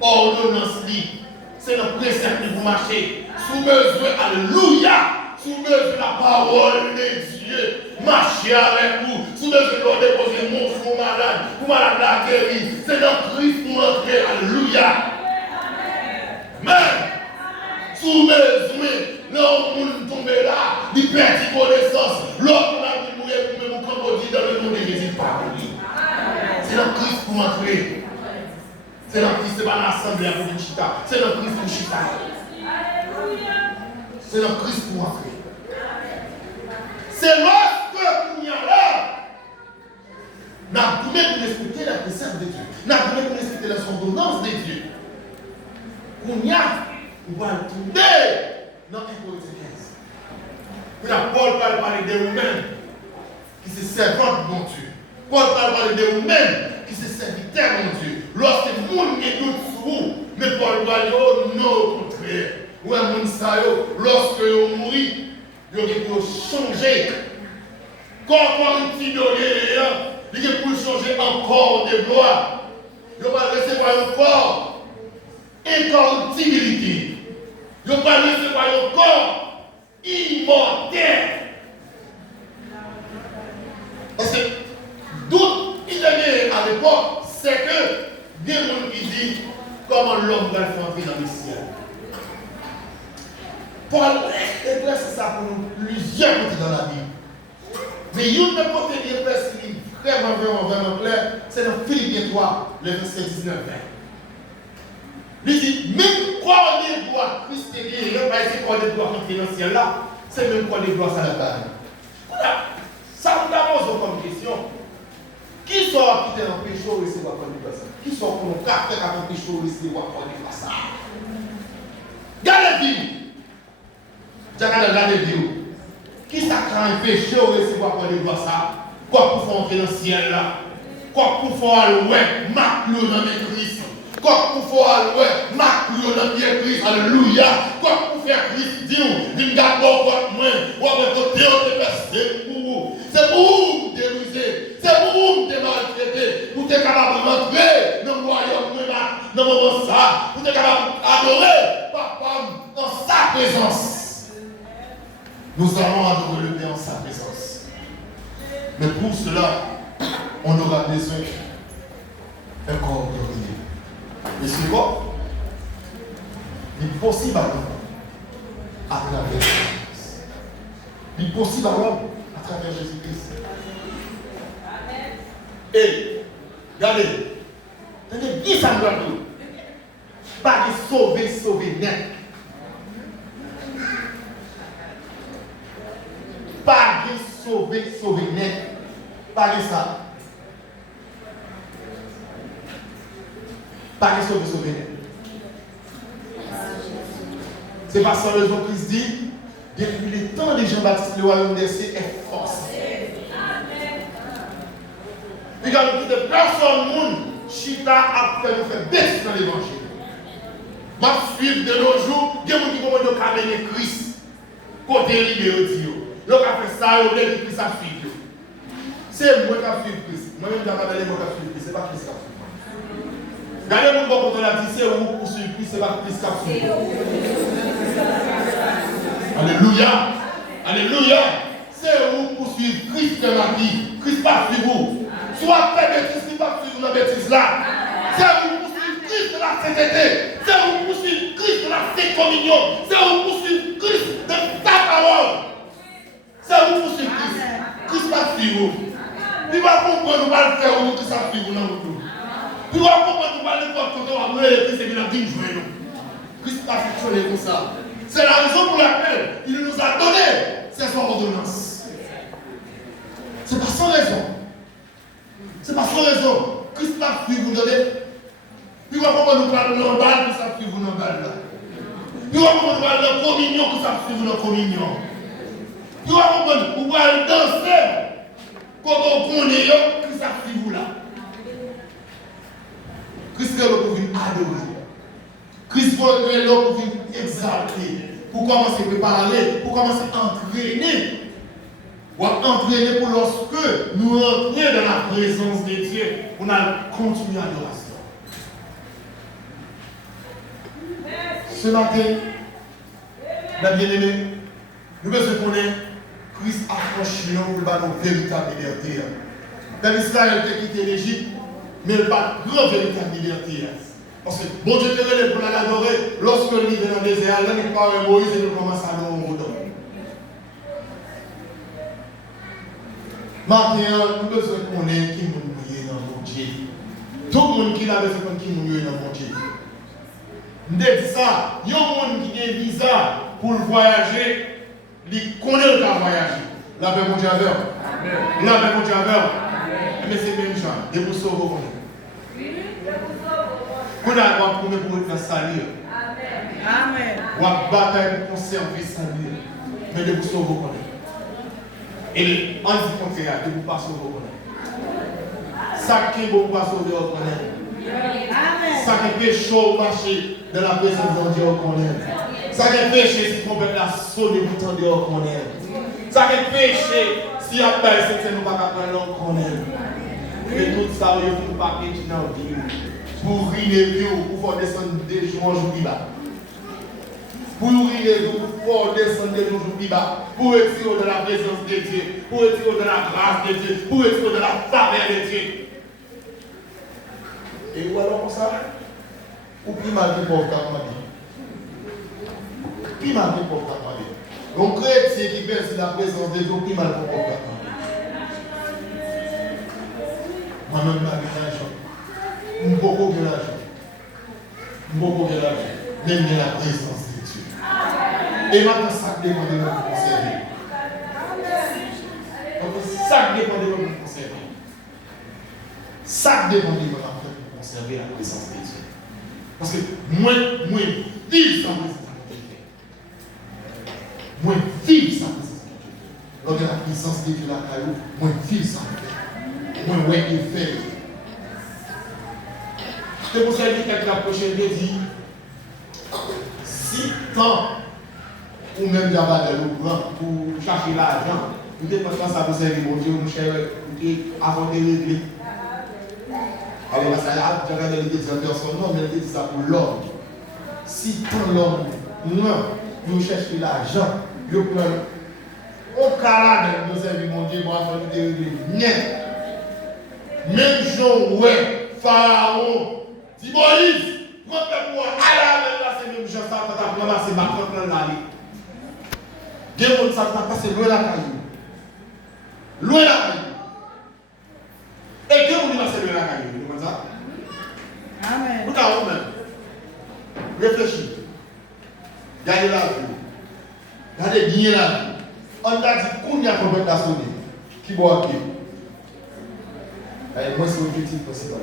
Ordonnance libre. C'est le précepte pour marcher. Sous mesure, alléluia. Sous mesure la parole de Dieu. Marchez avec vous. Sous mesure, l'on dépose mon sur mon malade. Pour malade la guérir. C'est le Christ pour entrer. Alléluia. Amen. Sous mesure. L'homme tombe là, il perd ses connaissances. L'homme a dit mourir pour me cambodir dans le nom de Jésus par lui. C'est le Christ pour entrer. C'est le Christ, c'est pas l'assemblée pour le chita. C'est le Christ pour chita. C'est le Christ pour entrer. C'est lorsque il y a là, nous pouvons respecter la précepte de Dieu. Nous pouvons respecter la ordonnance de Dieu. Qu'on y a, on va tomber. Dans 1 Corinthiens 15. Paul parle parler de vous-même qui se servent de mon Dieu. Paul parle de vous-même qui se serviteurs de mon Dieu. Lorsque le monde est doute sur vous, mais Paul parle oh non, au contraire. Ouais, mon sayo, lorsque vous mourrez, vous avez pour changer. Quand un petit donné, il est pour changer encore de gloire. Vous allez recevoir encore incorruptibilité. Vous allez recevoir un corps immortel. Parce que d'où il est à l'époque, c'est que des gens qui disent comment l'homme va faire entrer dans le ciel. Paul éclaircit ça pour nous plusieurs côtés dans la Bible. Mais il ne peut pas tenir vraiment clair, c'est dans Philippiens 3, le verset 19-20. Il dit, même quoi les gloires, Christ est lié, il n'y a pas été quoi les gloires entrer dans le ciel là, c'est même quoi les gloires à la base. Voilà, ça nous pose comme question. Qui sort qui était en péché ou recevoir comme des personnes? Qui sort pour nous capter quand on péché ou recevoir comme des personnes? Regardez bien. Regardez bien. Qui ça quand un péché ou recevoir comme des personnes? Quoi pour faire entrer dans le ciel là? Quoi pour faire aller marque le nom de Christ? Quoi pour faire aller marque le nom de Christ? Alléluia. Quoi pour faire Christ dire, il me garde votre main, ou à votre côté, c'est pour vous. C'est pour vous déruser. C'est pour vous de maltraiter. Vous êtes capable de rentrer dans le royaume, dans le moment ça. Vous êtes capable d'adorer Papa dans sa présence. Nous allons adorer le Père en sa présence. Mais pour cela, on aura besoin d'un corps glorieux. Et c'est quoi? Il est possible à l'homme à travers Jésus-Christ. Il est possible à l'homme à travers Jésus-Christ. Et, regardez, tenez, qui ça me doit tout? Pas de sauver net. Pas de sauver net. Pas de ça. Pas de sauver net. C'est pas sans raison qu'il se dit, depuis le temps de Jean-Baptiste, le royaume des cieux est forcé. Regardez, de personne monde, Chita a fait nous faire baisser dans l'évangile. Ma suivre de nos jours, il y a des gens qui ont amené Christ. Côté libéré, ils ont fait ça, ils ont dit Christ a suivi. C'est moi qui a suivi Christ. Moi-même, je vais moi qui a suivi Christ, c'est pas Christ qui a suivi. Regardez mon bon quand on a dit, c'est vous pour suivre Christ, c'est pas Christ qui a suivi. Alléluia. Alléluia. C'est vous pour suivre Christ dans la vie. Christ pas suivre vous. Soit fait bêtise, qui pas suivre la bêtise là. C'est vous pour suivre Christ de la sainteté. C'est vous pour suivre Christ de la sainte communion. C'est vous pour suivre Christ de ta parole. C'est vous pour suivre Christ. Christ pas suivre vous. Il va comprendre nous va le faire ou Christ a suivre dans nous. Il va comprendre nous va le faire quand on va mourir Christ et qu'il a dit jouer nous. Christ pas fonctionner comme ça. C'est la raison pour laquelle il nous a donné ces ordonnances. C'est pas sans raison. C'est pas sans raison. Christ n'a pu vous donner. Il va pas nous parler de l'embal, que ça suit vous dans l'embal là. Il va pas nous parler de communion, que ça suit vous dans la communion. Il va pas nous parler de danser, comme on connaît, que ça suit vous là. Christ est là pour venir adorer. Christ est là pour venir exalter. Pour commencer à préparer, pour commencer à entraîner. Ou à entraîner pour lorsque nous entrons dans la présence de Dieu, on a continué l'adoration. Ce matin, la bien-aimée, nous devons connaître Christ a franchi nous pour nos véritables liberté. Dans Israël, il a quitté l'Égypte, mais il n'a pas de grande véritable liberté. Parce que bon Dieu te relève pour l'adorer, lorsque il est dans le désert, il parle Moïse et il commence à nous redonner. Maintenant, nous devons connaître qui nous est dans mon Dieu. Tout le monde qui l'a besoin de qui nous est dans mon Dieu. Nous disons ça, il y a un monde qui a un visa pour voyager, il connaît le voyager. La paix mon Dieu avec. La paix mon Dieu avec. Mais c'est même gens, de vous sauver. Vous n'avez pas pour être salir. Amen. Ou à bataille pour conserver salir. Mais de vous sauver. Et en dit contraire, de vous pas sauver. Ça qui vous pas sauver au connaît. Ça qui péché au marché de la présence de Dieu au connaît. Ça qui péché si on peut la sauver vous tendez au connaît. Ça qui péché si après c'est nous pas capable au connaît. Et tout ça il faut pas que tu n'en dis. Pour rire pour faire descendre des jours en jour bas. Pour rire pour faire descendre des jours bas. Pour être de la présence de Dieu. Pour être de la grâce de Dieu. Pour être de la faveur de Dieu. Et où alors comme ça? Ou plus mal que pauvre qu'à demander. Plus mal que pauvre qu'à demander. Donc chrétien qui perd la présence de Dieu, plus mal que pauvre qu'à demander. Moi-même, je n'ai pas beaucoup de l'argent. Beaucoup de l'argent. Même de la présence de Dieu. Et maintenant, ça dépend de notre conserver. Donc, ça dépend de notre conserver. Ça dépend de notre conserver la présence de Dieu. Parce que moins vivre sans présence de Dieu. Moins vivre sans présence de Dieu. Lorsque la présence de Dieu la caillou, moins vivre sans Dieu. Moins ouais il fait. C'est pour ça que la prochaine dit, si tant ou même d'avoir de l'eau pour chercher l'argent, vous devez pas ça pour servir mon Dieu, mon cher, avant de régler. Alors, ça y a, j'avais des personnes, non, mais elle dit ça pour l'homme. Si tant l'homme, moi, vous cherchez l'argent, vous prenez Au cas de nous servir mon Dieu, moi, je vais vous dire, même Jean, ouais, Pharaon, dit Moïse, prends-moi à la c'est même Jean, ça va ramasser ma propre l'année. Des gens ça va passer loin la caillou. Loin la caillou. Et que vous passez loin la caillou, vous comprenez ça? Amen. Nous avons même. Réfléchis. Gardez la vie. Gardez bien la vie. On a dit qu'on y a complètement la sonner. Qui boit qui? Moi, c'est l'objectif possible.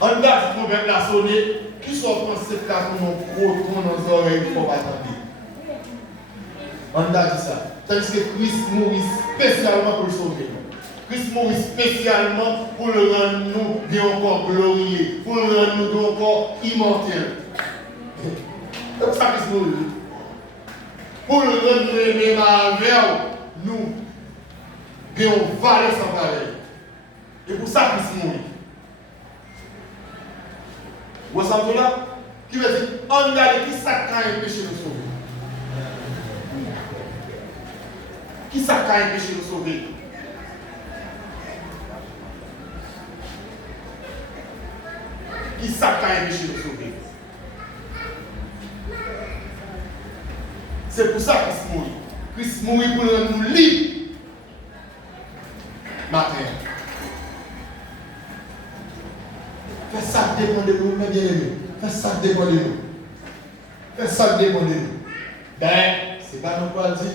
On a dit qu'on va la sonner. Qui sont pensés que nos oreilles ne faut pas attendre. On a dit ça. Tandis que Christ mourit spécialement pour le sauver. Christ mourit spécialement pour le rendre nous encore glorieux, pour le rendre nous encore immortels. C'est ça Christ mourit. Pour le rendre même avec nous, nous valeur sans pareil. Et pour ça Christ mourit. Vous savez là? Qui veut dire, on regarde qui ça quand péché nous sauver. Qui ça quand péché nous sauver? Qui ça quand péché nous sauver? C'est pour ça que Christ mourit. Christ mourit pour nous libres. Matin. Fais ça dépend de nous, mes bien-aimés. Fais ça dépend de nous. Fais ça dépend de nous. Ben, c'est pas nous quoi dire.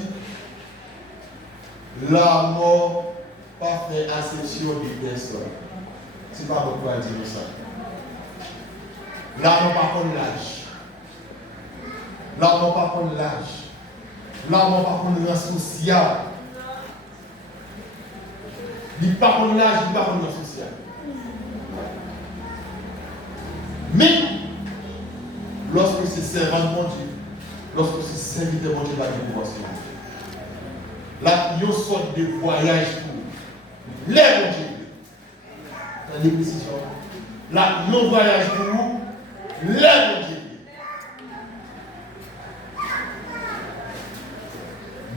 La mort pas fait ascension de personne. C'est pas nous quoi dire ça. La mort pas prendre l'âge. La mort pas prendre l'âge. La mort pas prendre le rang social. Il ne pas prendre l'âge, il ne pas prendre le rang social. Mais, lorsque c'est servant de mon Dieu, lorsque c'est serviteur de mon Dieu, il va y avoir une promotion. Là, il y a une sorte de voyage pour les mon Dieu. Dans les précisions. Là, il y a un voyage pour vous, les mon Dieu.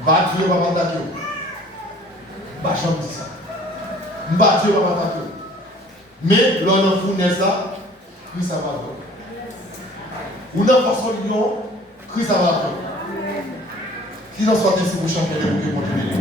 Bah Dieu va m'attaquer. Bah j'en dis ça. Bah Dieu va m'attaquer. Mais l'on a fourni ça. Christ va faire. Ou n'importe quel lion, Christ va faire. Qu'ils en soient ainsi pour chanter les bouquets pour te bénir.